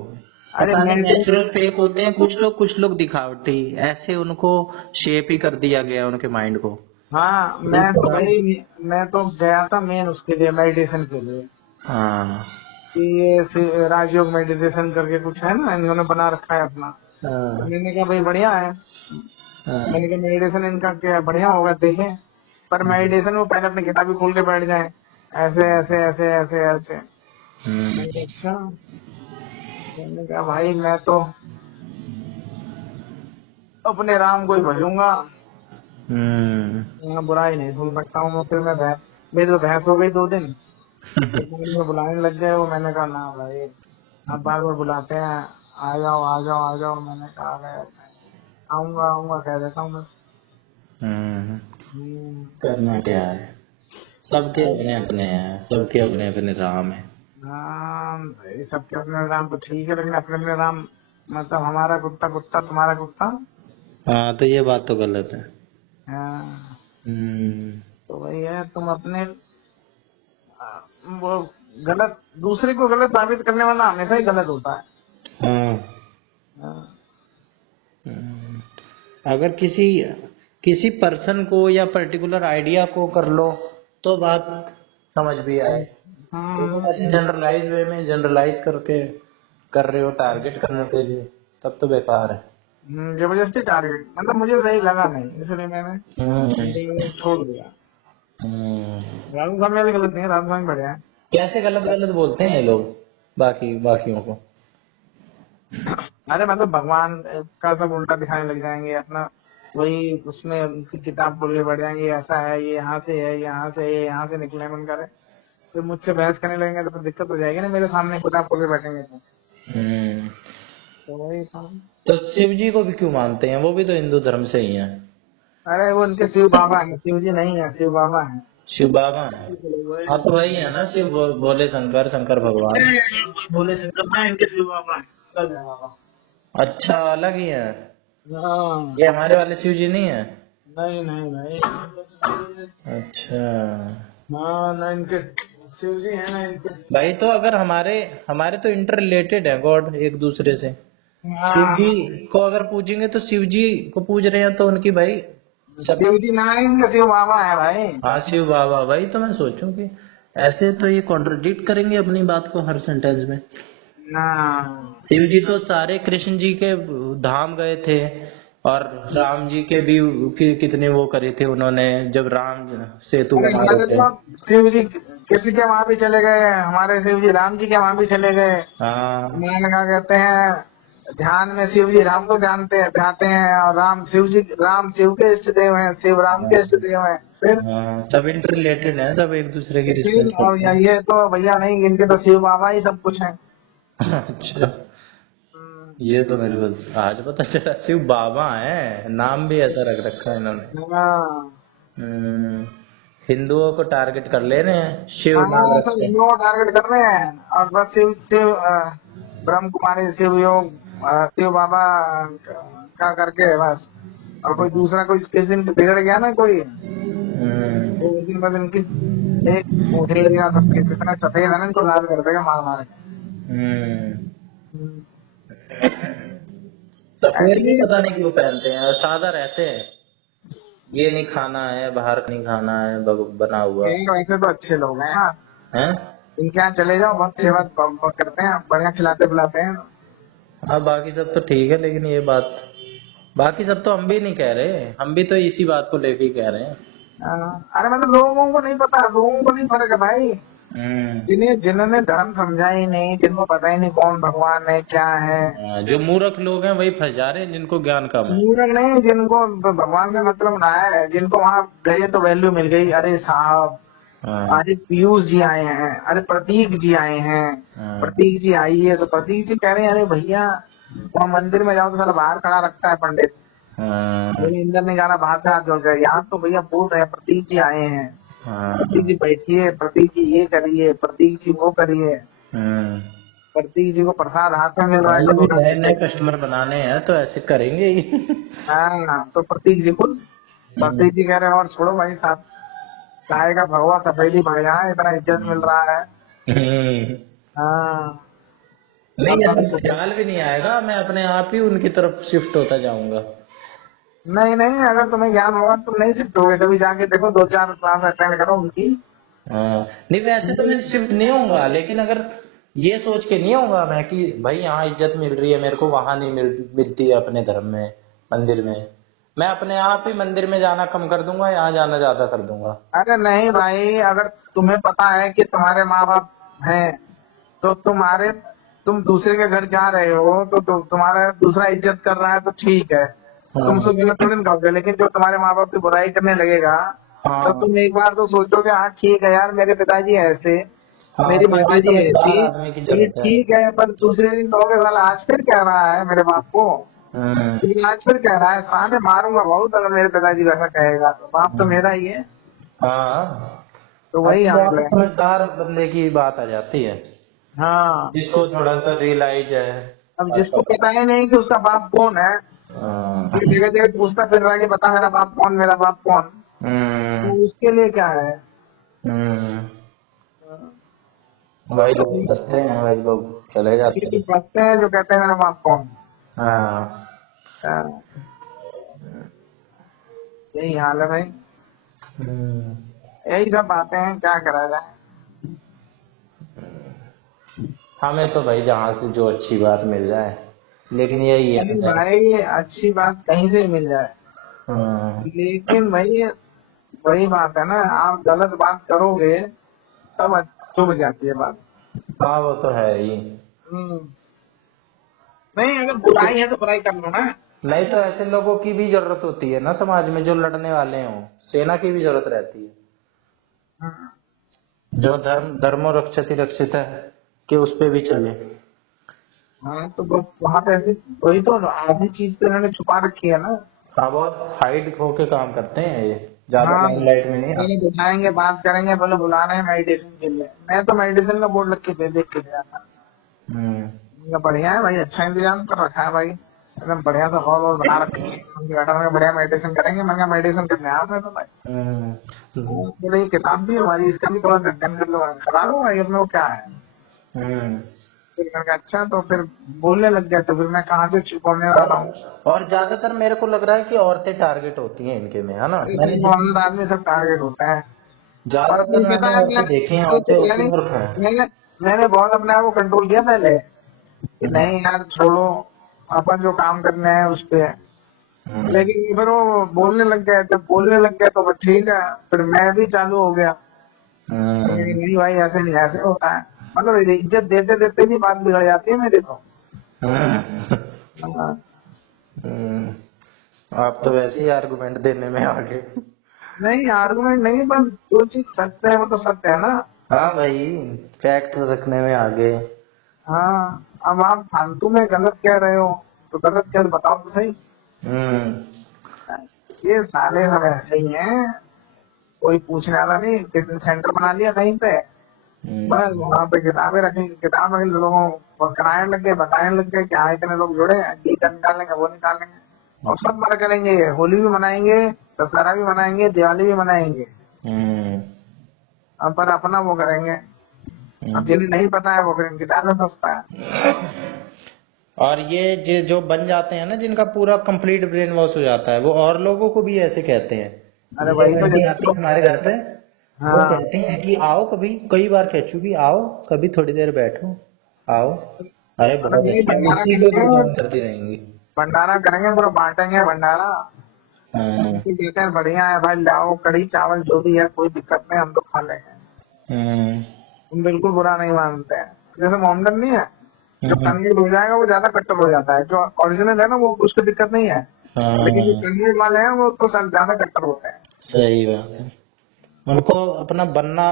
अरे पता नहीं मैं तो नेचुरल फेक होते हैं कुछ लोग दिखावटी, ऐसे उनको शेप ही कर दिया गया उनके माइंड को। हाँ इस मैं तो तरह। भाई मैं तो गया था मेन उसके लिए, मेडिटेशन के लिए। हाँ कि ये राजयोग मेडिटेशन करके कुछ है ना, इन्होंने बना रखा है अपना। तो हाँ मैंने कहा भाई बढ़िया है। हाँ। मैंने कहा मेडिटेशन इनका क्या बढ़िया होगा, देखें। पर मेडिटेशन वो पहले अपनी किताब ही खोल के बैठ जाए, ऐसे ऐसे ऐसे ऐसे ऐसे। हम्म, मैंने कहा अच्छा। मैंने कहा भाई मैं तो अपने राम को ही भजूंगा, हम्म। यहाँ बुराई नहीं सुन सकता हूँ मैं। फिर मैं मेरी तो बहस हो गई 2 दिन। फिर बाद में बुलाने लग गए वो, मैंने कहा ना भाई, अब बार बार बुलाते हैं, आ जाओ आ जाओ आ जाओ। मैंने कहा मैं आऊंगा आऊंगा कह देता हूँ बस। हम्म। हम्म, करना क्या है, सबके अपने अपने हैं, सबके अपने अपने राम है। राम भाई सबके अपने राम तो ठीक है, लेकिन अपने अपने राम मतलब हमारा कुत्ता कुत्ता तुम्हारा कुत्ता। हाँ तो ये बात तो गलत है। हाँ, हम्म। तो वही है, तुम अपने वो गलत, दूसरे को गलत साबित करने वाला हमेशा ही गलत होता है। हाँ। हाँ, हम्म। अगर किसी किसी पर्सन को या पर्टिकुलर आइडिया को कर लो तो बात समझ भी आए, लेकिन हाँ, ऐसे जनरलाइज वे में जनरलाइज करके कर रहे हो टारगेट करने के लिए, तब तो बेकार है। जबरदस्ती टारगेट मतलब मुझे सही लगा नहीं, इसलिए मैंने हम्म। छोड़ दिया। हम्म। राहुल स्वामी वाली गलत नहीं है, राहुल स्वामी बढ़िया है। कैसे गलत गलत बोलते हैं ये लोग बाकियों को। अरे मतलब भगवान का सब उल्टा दिखाने लग जाएंगे अपना, वही उसमें उनकी किताब खोल के बैठ जाएंगे, ऐसा है ये यहाँ से है, यहाँ से ये यहाँ से निकले मन करे। फिर मुझसे बहस करने लगेंगे तो फिर दिक्कत हो जाएगी ना, मेरे सामने किताब खोल के बैठेंगे हम्म। तो वही काम। तो शिव जी को भी क्यों मानते हैं, वो भी तो हिंदू धर्म से ही हैं। अरे वो उनके शिव बाबा है, शिव जी नहीं है, शिव बाबा है। शिव बाबा है। हाँ तो वही है ना, शिव भोले शंकर, शंकर भगवान। भोले शंकर ना, इनके शिव बाबा है, अलग है बाबा। अच्छा अलग ही है, हाँ, ये हमारे वाले शिव जी नहीं है। नहीं नहीं नहीं। अच्छा हाँ ना इनके शिव जी है ना इनके। भाई, तो अगर हमारे हमारे तो इंटर रिलेटेड है गॉड एक दूसरे से। शिव जी हाँ को अगर पूजेंगे तो शिव जी को पूज रहे हैं तो उनकी भाई शिव शक्ल। जी ना, इनका शिव बाबा है भाई। हाँ शिव बाबा, भाई तो मैं सोचूं कि ऐसे तो ये कॉन्ट्रडिक्ट करेंगे अपनी बात को हर सेंटेंस में। ना शिव जी तो सारे कृष्ण जी के धाम गए थे, और राम जी के भी कितने वो करे थे उन्होंने जब राम सेतु अरे बना रहे हमारे थे। तो शिव जी किसी के वहां भी चले गए, हमारे शिव जी राम जी के वहां भी चले गए। हाँ हमारे क्या कहते हैं, ध्यान में शिव जी राम को ध्याते हैं, और राम शिव के इष्ट देव हैं, शिव राम के इष्ट देव हैं। फिर हाँ, सब इंटर रिलेटेड है, सब एक दूसरे की फिर रिस्पेक्ट और करते हैं। ये तो भैया नहीं, इनके तो शिव बाबा ही सब कुछ है। अच्छा, ये तो मेरे को आज पता चला, शिव बाबा है, नाम भी ऐसा रख रखा है इन्होंने। हाँ हम्म, हिंदुओं को टारगेट कर ले रहे हैं शिव नाम हाँ, रख सब के। हिंदुओं को टारगेट कर रहे हैं, और बस शिव शिव ब्रह्म कुमारी शिव योग शिव बाबा का करके बस। और कोई दूसरा कोई किसी दिन बिगड़ गया ना कोई, तो हम्म। उस दिन बस इनकी एक उधेड़ गया, सबके जितना सफेद है ना इनको लाल कर देगा मार मार के। हम्म। हम्म, सफेद भी पता नहीं क्यों पहनते हैं, सादा रहते हैं। ये नहीं खाना है, बाहर का नहीं खाना है, बना हुआ वैसे तो अच्छे लोग हैं यार, है। इनके यहाँ चले जाओ, बहुत सेवा करते हैं, बढ़िया खिलाते पिलाते हैं। हाँ बाकी सब तो ठीक है, लेकिन ये बात, बाकी सब तो हम भी नहीं कह रहे, हम भी तो इसी बात को लेके ही कह रहे हैं। अरे मतलब लोगों को नहीं पता, लोगों को नहीं फर्क है भाई, जिन्होंने धर्म समझा ही नहीं, जिनको पता ही नहीं कौन भगवान है क्या है। जो मूर्ख लोग हैं वही फंस जा रहे हैं, जिनको ज्ञान कम है। मूर्ख नहीं, जिनको भगवान से मतलब ना है, जिनको वहां गए तो वैल्यू मिल गई, अरे साहब, हाँ, अरे पीयूष जी आए हैं, अरे प्रतीक जी आए हैं, हाँ, प्रतीक जी आई है, तो प्रतीक जी कह रहे हैं अरे भैया, वहाँ मंदिर में जाओ तो सारा बाहर खड़ा रखता है पंडित, हाँ, लेकिन अंदर नहीं जाना, बाहर से हाथ जोड़ कर। यहाँ तो भैया बोल रहे हैं प्रतीक जी आए हैं, हाँ, प्रतीक जी बैठिए, प्रतीक जी ये करिए, प्रतीक जी वो करिए, हाँ। प्रतीक जी को प्रसाद हाथ में मिल रहा है, अभी कटोरा नए में। नए कस्टमर बनाने हैं तो ऐसे करेंगे ही। हाँ, तो प्रतीक जी खुश, प्रतीक जी कह रहे हैं और छोड़ो भाई साहब, चाय का भगवा सफेदी बढ़िया है, इतना इज्जत मिल रहा है। हाँ, नहीं, अब ऐसा ख्याल भी नहीं आएगा, मैं अपने आप ही उनकी तरफ शिफ्ट होता जाऊंगा। नहीं नहीं, अगर तुम्हें ज्ञान होगा तुम नहीं शिफ्ट होगे, कभी जाके देखो, 2-4 क्लास अटेंड करो उनकी। हाँ, नहीं वैसे तो मैं शिफ्ट नहीं होऊंगा, लेकिन अगर ये सोच के नहीं होऊंगा मैं कि भाई यहाँ इज्जत मिल रही है मेरे को, वहां नहीं मिलती है अपने धर्म में, मंदिर में, मैं अपने आप ही मंदिर में जाना कम कर दूंगा, यहाँ जाना ज्यादा कर दूंगा। अरे नहीं भाई, अगर तुम्हें पता है कि तुम्हारे माँ बाप हैं, तो तुम दूसरे के घर जा रहे हो, तो तुम्हारा दूसरा इज्जत कर रहा है तो ठीक है, तुम हाँ, उसको गलत थोड़ी ना कहोगे, लेकिन जो तुम्हारे माँ बाप की बुराई करने लगेगा, तो हाँ, तुम एक बार तो सोचोगे हाँ ठीक है यार, मेरे पिताजी ऐसे, हाँ, मेरी ये माता भी जी समझदार ऐसी, आदमी की ये जरूरत है। ठीक है, पर दूसरे दिन कहोगे साला आज फिर कह रहा है मेरे बाप को, हम्म, लेकिन आज फिर कह रहा है, साले मारूंगा बहुत अगर मेरे पिताजी वैसा कहेगा, तो बाप तो मेरा ही है। हाँ, तो अब वही तो हाल बहुत है। समझदार बंदे की बात आ जाती है, हाँ, जिसको थोड़ा सा रियलाइज है। अब जिसको पता ही नहीं कि उसका बाप कौन है, हाँ, ये जगह जगह पूछता फिर रहा है कि बता मेरा बाप कौन, मेरा बाप कौन, हम्म, तो उसके लिए क्या है। हम्म, वही लोग फंसते हैं, वही लोग चले ये जाते तो हैं। फंसते हैं जो कहते हैं मेरा बाप कौन। हाँ, हाँ, यही हाल है भाई, हम्म, यही सब बातें हैं, क्या करा जाए। हमें तो भाई जहां से जो अच्छी बात मिल जाए, लेकिन यही है नहीं हमें। भाई, अच्छी बात कहीं से भी मिल जाए, हाँ, लेकिन भाई वही बात है ना, आप गलत बात करोगे तब चुभ जाती है बात। हाँ, वो तो है ही। हम्म, नहीं अगर बुराई है तो बुराई कर लो ना। नहीं तो ऐसे लोगों की भी जरूरत होती है ना समाज में, जो लड़ने वाले हों, सेना की भी जरूरत रहती है, हाँ, जो धर्मो रक्षति रक्षित है कि उस पे भी चले। हाँ, तो बस वहां पे ऐसी, वही तो आधी चीज तो इन्होंने छुपा रखी है ना। हाँ, बहुत हाइड होके काम करते हैं ये, ज्यादा हाँ, लाइमलाइट में नहीं ये आते। बुलाएंगे, बात करेंगे, बोले बुला रहे हैं मेडिटेशन के लिए, मैं तो मेडिटेशन का बोर्ड लग के देख के गया था। हम्म, मैंने कहा, बढ़िया है भाई, अच्छा इंतजाम कर रखा है भाई, एकदम बढ़िया सा हॉल वॉल बना रखा है, हम बैठा में बढ़िया मेडिटेशन करेंगे। मैंने कहा मेडिटेशन करने आया मैं तो भाई, हम्म, बोले ये किताब भी है हमारी, इसका भी थोड़ा अध्ययन कर लो, करा लो भाई, अपने को क्या है। हम्म। फिर मैंने कहा अच्छा, तो फिर बोलने लग गया, तो फिर मैं कहाँ से छुपाने वाला हूँ। और ज्यादातर मेरे को लग रहा है कि औरतें टारगेट होती हैं इनके में, है ना, अरे मैंने भाई जितनी मोहम्मद आदमी सब टारगेट होता है, पर ज्यादातर नहीं मैंने पता है औरतें देखी हैं, औरतें तो होती यानी मूर्ख हैं। मैंने मैंने बहुत अपने आप को कंट्रोल किया पहले, कि हम्म, नहीं यार छोड़ो, अपन जो काम करने हैं उस पे है। हम्म, लेकिन फिर वो बोलने लग गए, जब बोलने लग गए तो फिर ठीक है, फिर मैं भी चालू हो गया, हम्म, नहीं भाई ऐसे नहीं, ऐसे होता है, मतलब इज्जत देते देते भी बात बिगड़ जाती है मेरी तो। हम्म, हाँ, हम्म। आप तो वैसे ही आर्गुमेंट देने में आगे। नहीं आर्गुमेंट नहीं, पर जो चीज सत्य है वो तो सत्य है ना। हाँ भाई, फैक्ट रखने में आगे। हाँ, अब आप फालतू में गलत कह रहे हो, तो गलत क्या बताओ तो सही। हम्म, ये साले सब ऐसे ही हैं, कोई पूछने वाला नहीं, किसी ने सेंटर बना लिया कहीं पे, हम्म, बस वहां पे किताबें रखी, किताब में लोगों को कराने लग गए, बताने लग गए कि हाँ इतने लोग जुड़े हैं, ये कर निकालेंगे वो निकालेंगे, और सब मर करेंगे, होली भी मनाएंगे, दशहरा भी मनाएंगे, दिवाली भी मनाएंगे, हम्म, अब पर अपना वो करेंगे। अब हम्म। जिन्हें नहीं पता है वो फिर इंतजार में फंसता है। और ये जो बन जाते हैं ना, जिनका पूरा कंप्लीट ब्रेन वॉश हो जाता है, वो और लोगों को भी ऐसे कहते हैं। अरे ये वही तो आंटी आती है हमारे घर पे, वो हाँ। कहते हैं कि आओ कभी, कई बार कह चुकी, आओ कभी थोड़ी देर बैठो, आओ। अरे अरे बहुत नहीं, अच्छा, भंडारा इसी पे करेंगे, गुणगान करती रहेंगी। भंडारा करेंगे, पूरा बांटेंगे भंडारा। हाँ। तो कहते हैं बढ़िया है भाई, लाओ कढ़ी चावल जो भी है, कोई दिक्कत नहीं, हम तो खा लेंगे। हम्म। हम बिल्कुल बुरा नहीं मानते हैं। जैसे मोहम्मदन नहीं है, जो हम्म। कन्वर्ट हो जाएगा वो ज्यादा कट्टर हो जाता है, जो ओरिजिनल है ना वो उसको दिक्कत नहीं है। लेकिन जो हाँ, कन्वर्ट वाले हैं वो तो ज्यादा कट्टर होते हैं। सही बात है। उनको अपना बनना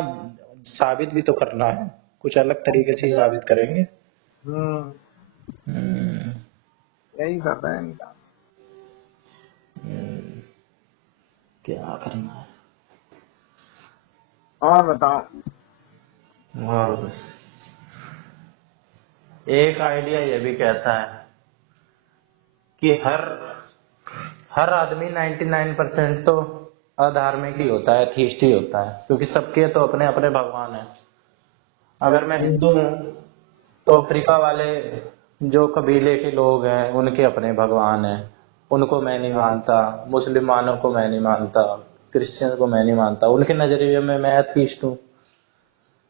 साबित भी तो करना है, कुछ अलग तरीके से ही साबित करेंगे। हम्म। हम्म। यही सब है इनका। हम्म। क्या करना है। और बताओ। और बस एक आइडिया ये भी कहता है कि हर हर आदमी 99% तो अधार्मिक ही होता है, एथीस्ट ही होता है, क्योंकि सबके तो अपने अपने भगवान हैं। अगर मैं हिंदू हूँ तो अफ्रीका वाले जो कबीले के लोग हैं उनके अपने भगवान हैं, उनको मैं नहीं मानता। मुसलमानों को मैं नहीं मानता, क्रिश्चियन को मैं नहीं मानता, उनके नजरिए में मैं एथीस्ट हूँ,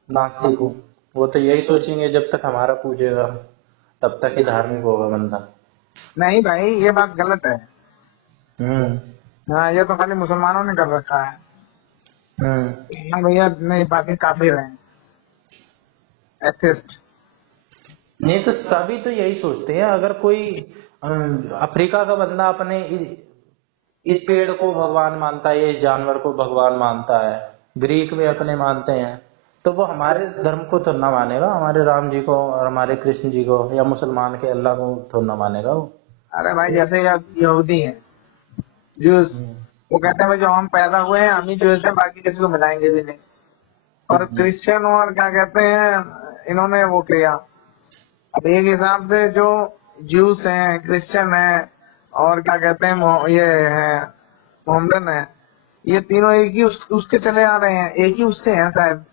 नास्तिक हूँ। वो तो यही सोचेंगे जब तक हमारा पूजेगा तब तक ही धार्मिक होगा बंदा। नहीं भाई, ये बात गलत है। हम्म। हाँ, ये तो खाली मुसलमानों ने कर रखा है। हम्म। हाँ भैया, नहीं बाकी काफिर हैं, एथिस्ट। नहीं तो सभी तो यही सोचते हैं। अगर कोई अफ्रीका का बंदा अपने इस पेड़ को भगवान मानता है, इस जानवर को भगवान मानता है, ग्रीक में अपने मानते हैं, तो वो हमारे धर्म को तो ना मानेगा, हमारे राम जी को और हमारे कृष्ण जी को, या मुसलमान के अल्लाह को तो ना मानेगा वो। अरे भाई, जैसे यहूदी हैं, जूस, हम्म। वो कहते हैं भाई जो हम पैदा हुए हैं हम ही जूस हैं, बाकी किसी को मिलाएंगे भी नहीं। और हम्म। क्रिश्चियन और क्या कहते हैं, इन्होंने वो किया। अब एक हिसाब से जो जूस हैं, क्रिश्चियन हैं, और क्या कहते हैं ये है मोहम्मदन है, ये तीनों एक ही उसके चले आ रहे हैं, एक ही उससे हैं शायद।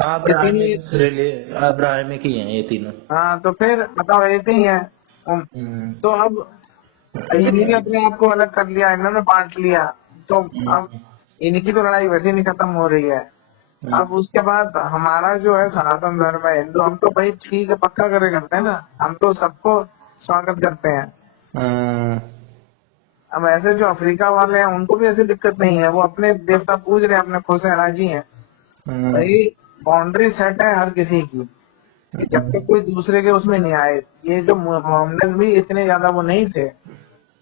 ये तीनों अब्राहमिक ही हैं ये तीनों। हाँ, तो फिर बताओ एक ही है। हम्म। तो अब इन्हीं ने अपने आप को अलग कर लिया, इन्होंने बांट लिया। तो अब हम्म। इनकी तो लड़ाई वैसे नहीं खत्म हो रही है। अब हम्म। उसके बाद हमारा जो है सनातन धर्म है हिंदू, हम तो भाई ठीक है, पक्का करे करते हैं ना, हम तो सबको स्वागत करते हैं। हम्म। अब ऐसे जो अफ्रीका वाले हैं उनको भी ऐसी दिक्कत नहीं है, वो अपने देवता पूज रहे हैं, अपने खुश हैं, राजी हैं। हम्म। भाई बाउंड्री सेट है हर किसी की, कि जब तक कोई दूसरे के उसमें नहीं आए। ये जो मोहम्मदन भी इतने ज्यादा वो नहीं थे,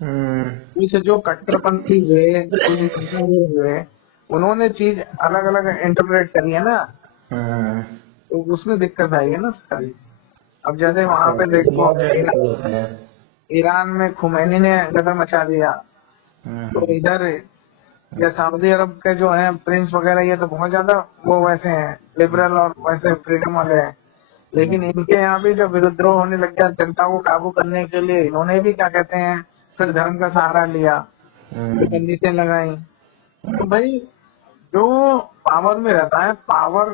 हम्म। कुछ जो कट्टरपंथी हुए, कुछ हुए, उन्होंने चीज अलग अलग इंटरप्रेट करी है ना, हम्म। तो उसमें दिक्कत आई है ना सारी। अब जैसे वहां पे देखो, बहुत जगह पे होते हैं। ईरान में खुमैनी ने गदर मचा दिया, तो हम्म। इधर या सऊदी अरब के जो है प्रिंस वगैरह, ये तो बहुत ज्यादा वो वैसे हैं, लिबरल और वैसे फ्रीडम वाले हैं। लेकिन इनके यहाँ भी जो विद्रोह होने लग गया जनता को काबू करने के लिए, इन्होंने भी क्या कहते हैं, फिर धर्म का सहारा लिया, फिर हम्म। बंदिशें लगाई। तो भाई जो पावर में रहता है, पावर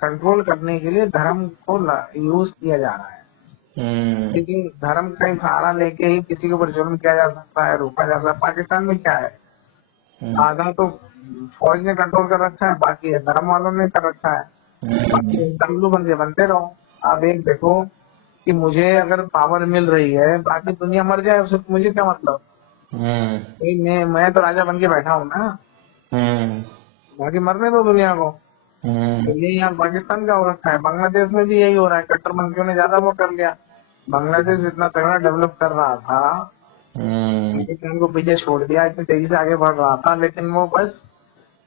कंट्रोल करने के लिए धर्म को यूज किया जा रहा है। हम्म। लेकिन धर्म का ही सहारा लेके ही किसी के ऊपर जुल्म किया जा सकता है, रोका जा सकता है। पाकिस्तान में क्या है, हम्म। आधा तो फौज ने कंट्रोल कर रखा है, बाकी धर्म वालों ने कर रखा है। बाकी हम्म। हिंदू बन बनते रहो। आप एक देखो कि मुझे अगर पावर मिल रही है, बाकी दुनिया मर जाए उससे मुझे क्या मतलब। हम्म। भाई मैं तो राजा बन के बैठा हूँ ना, हम्म। बाकी मरने दो दुनिया को। हम्म। तो ये यहाँ पाकिस्तान का हो रखा है, बांग्लादेश में भी यही हो रहा है, कट्टरपंथियों ने ज्यादा वो कर लिया। बांग्लादेश इतना तगड़ा डेवलप कर रहा था, हम्म। पाकिस्तान को पीछे छोड़ दिया, इतनी तेजी से आगे बढ़ रहा था, लेकिन वो बस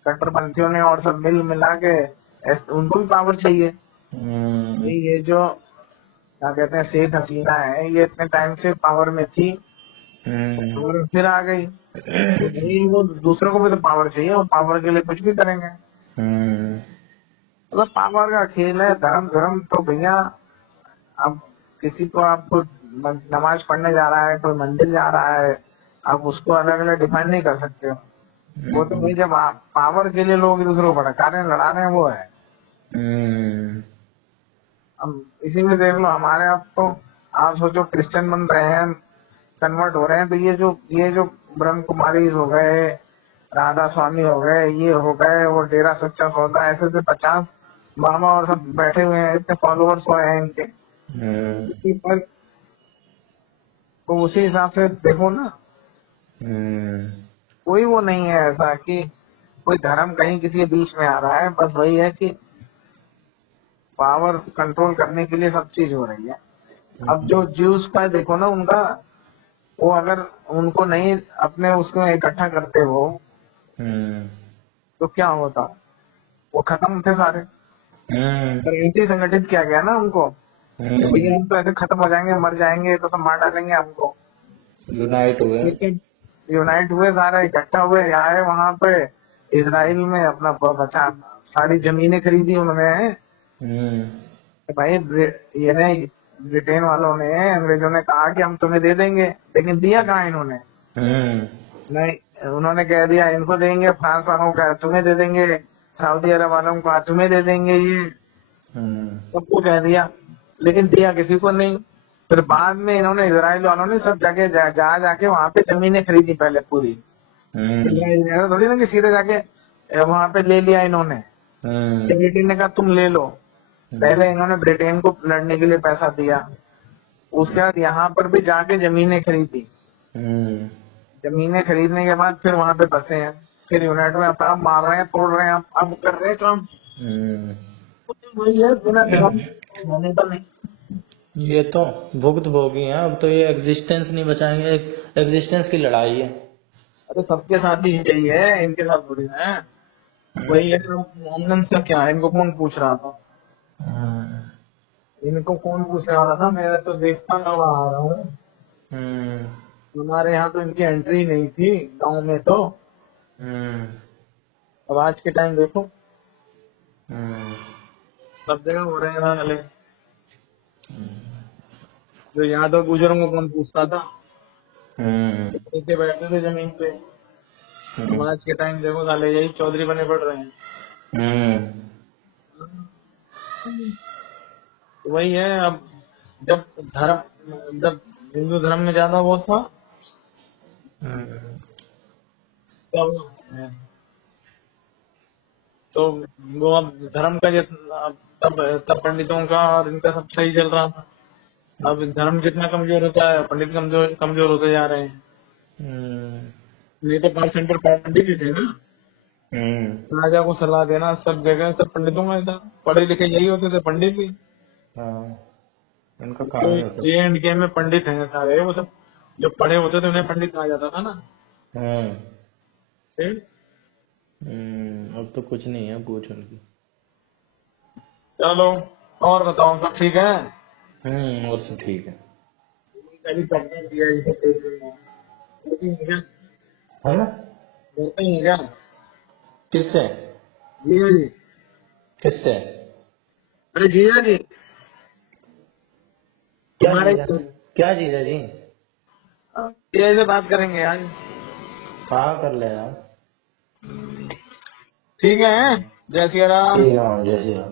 कट्टरपंथियों ने और सब मिल मिला के उनको भी पावर चाहिए। हम्म। भाई ये जो क्या कहते हैं शेख हसीना है, ये इतने टाइम से पावर में थी हम्म। और फिर आ गई, तो भाई वो दूसरों को भी तो पावर चाहिए, वो पावर के लिए कुछ भी करेंगे। हम्म। मतलब पावर का खेल है। धर्म धर्म तो भैया, अब किसी को आपको नमाज पढ़ने जा रहा है, कोई मंदिर जा रहा है, आप उसको अलग अलग डिफाइन नहीं कर सकते हो। वो तो भाई जब आप पावर के लिए लोग एक दूसरे को भड़का रहे हैं, लड़ा रहे हैं, वो है। हम्म। अब इसी में देख लो हमारे, अब तो आप सोचो क्रिश्चियन बन रहे हैं, कन्वर्ट हो रहे हैं, तो ये जो ब्रह्म कुमारीज हो गए, राधा स्वामी हो गए, ये हो गए, वो डेरा सच्चा सौदा, ऐसे ऐसे 50 बाबा और सब बैठे हुए हैं, इतने फॉलोअर्स हुए हैं इनके। पर तो उसी हिसाब से देखो ना, कोई वो नहीं है ऐसा कि कोई धर्म कहीं किसी के बीच में आ रहा है। बस वही है कि पावर कंट्रोल करने के लिए सब चीज हो रही है। अब जो ज्यूस का देखो ना, उनका वो अगर उनको नहीं अपने उसको इकट्ठा करते वो, तो क्या होता, वो खत्म थे सारे। पर एंटी संगठित किया गया ना उनको, तो भैया हम तो ऐसे खत्म हो जाएंगे, मर जाएंगे, तो सब मार डालेंगे हमको। यूनाइट हुए, लेकिन यूनाइट हुए, सारे इकट्ठा हुए, आए वहां पे इसराइल में, अपना बचा सारी जमीनें खरीदी उन्होंने। तो भाई ये नहीं, ब्रिटेन वालों ने, अंग्रेजों ने कहा कि हम तुम्हें दे देंगे, लेकिन दिया कहाँ इन्होंने? नहीं, उन्होंने कह दिया इनको देंगे, फ्रांस वालों का तुम्हें दे देंगे, सऊदी अरब वालों का तुम्हें दे देंगे, ये सबको कह दिया, लेकिन दिया किसी को नहीं। फिर बाद में इन्होंने, इजराइल वालों ने सब जगह जाके वहां पे जमीनें खरीदी पहले पूरी। इजराइल थोड़ी ना कि सीधे जाके वहां पे ले लिया इन्होंने। ब्रिटेन ने कहा तुम ले लो, पहले इन्होंने ब्रिटेन को लड़ने के लिए पैसा दिया, उसके बाद यहाँ पर भी जाके जमीनें खरीदी, जमीनें खरीदने के बाद फिर वहां पे बसे हैं, फिर यूनाइट में अब मार रहे हैं, तोड़ रहे हैं, अब कर रहे हैं काम। वही है, बिना धर्म होने का नहीं। ये तो भुक्त भोगी हैं, अब तो ये एग्जिस्टेंस नहीं बचाएंगे, एग्जिस्टेंस की लड़ाई है। अरे सबके साथ ही यही है, इनके साथ थोड़ी है। वही है, मोहम्मद का क्या है, इनको कौन पूछ रहा था? इनको कौन पूछ रहा था? मैं तो देखता हुआ आ रहा हूँ, हमारे यहाँ तो इनकी एंट्री नहीं थी गांव में तो। अब आज के टाइम देखो, सब जगह हो रहे हैं वाले। जो यादव गुजरों को कौन पूछता था? नीचे बैठते थे जमीन पे। अब आज के टाइम देखो, साले यही चौधरी बने पड़ रहे हैं। तो वही है, अब जब हिंदू धर्म में ज्यादा वो था, तब तो वो अब धर्म का तब पंडितों का और इनका सब सही चल रहा था। अब धर्म जितना कमजोर होता है, पंडित कमजोर कमजोर होते जा रहे हैं। ये तो 5% पंडित ही थे ना, राजा को सलाह देना सब जगह, सब पंडितों का था। पढ़े लिखे यही होते थे, पंडित भी। उनका काम ही होता ये एंड गेम में पंडित हैं सारे, वो सब जो पढ़े होते थे उन्हें पंडित कहा जाता था ना। फिर अब तो कुछ नहीं है पूछ उनकी। चलो, और बताओ, सब ठीक है? और सब ठीक है। कभी पढ़ने दिया ये सब देख रहे हैं। है ना? करते हैं क्या? किससे? जिया जी। किससे? अरे जिया जी, क्या हमारे जीजा? क्या जीजा जी? जिया से बात करेंगे आज। हाँ कर ले यार। ठीक है, जय सिया राम। ठीक है, जय श्री राम।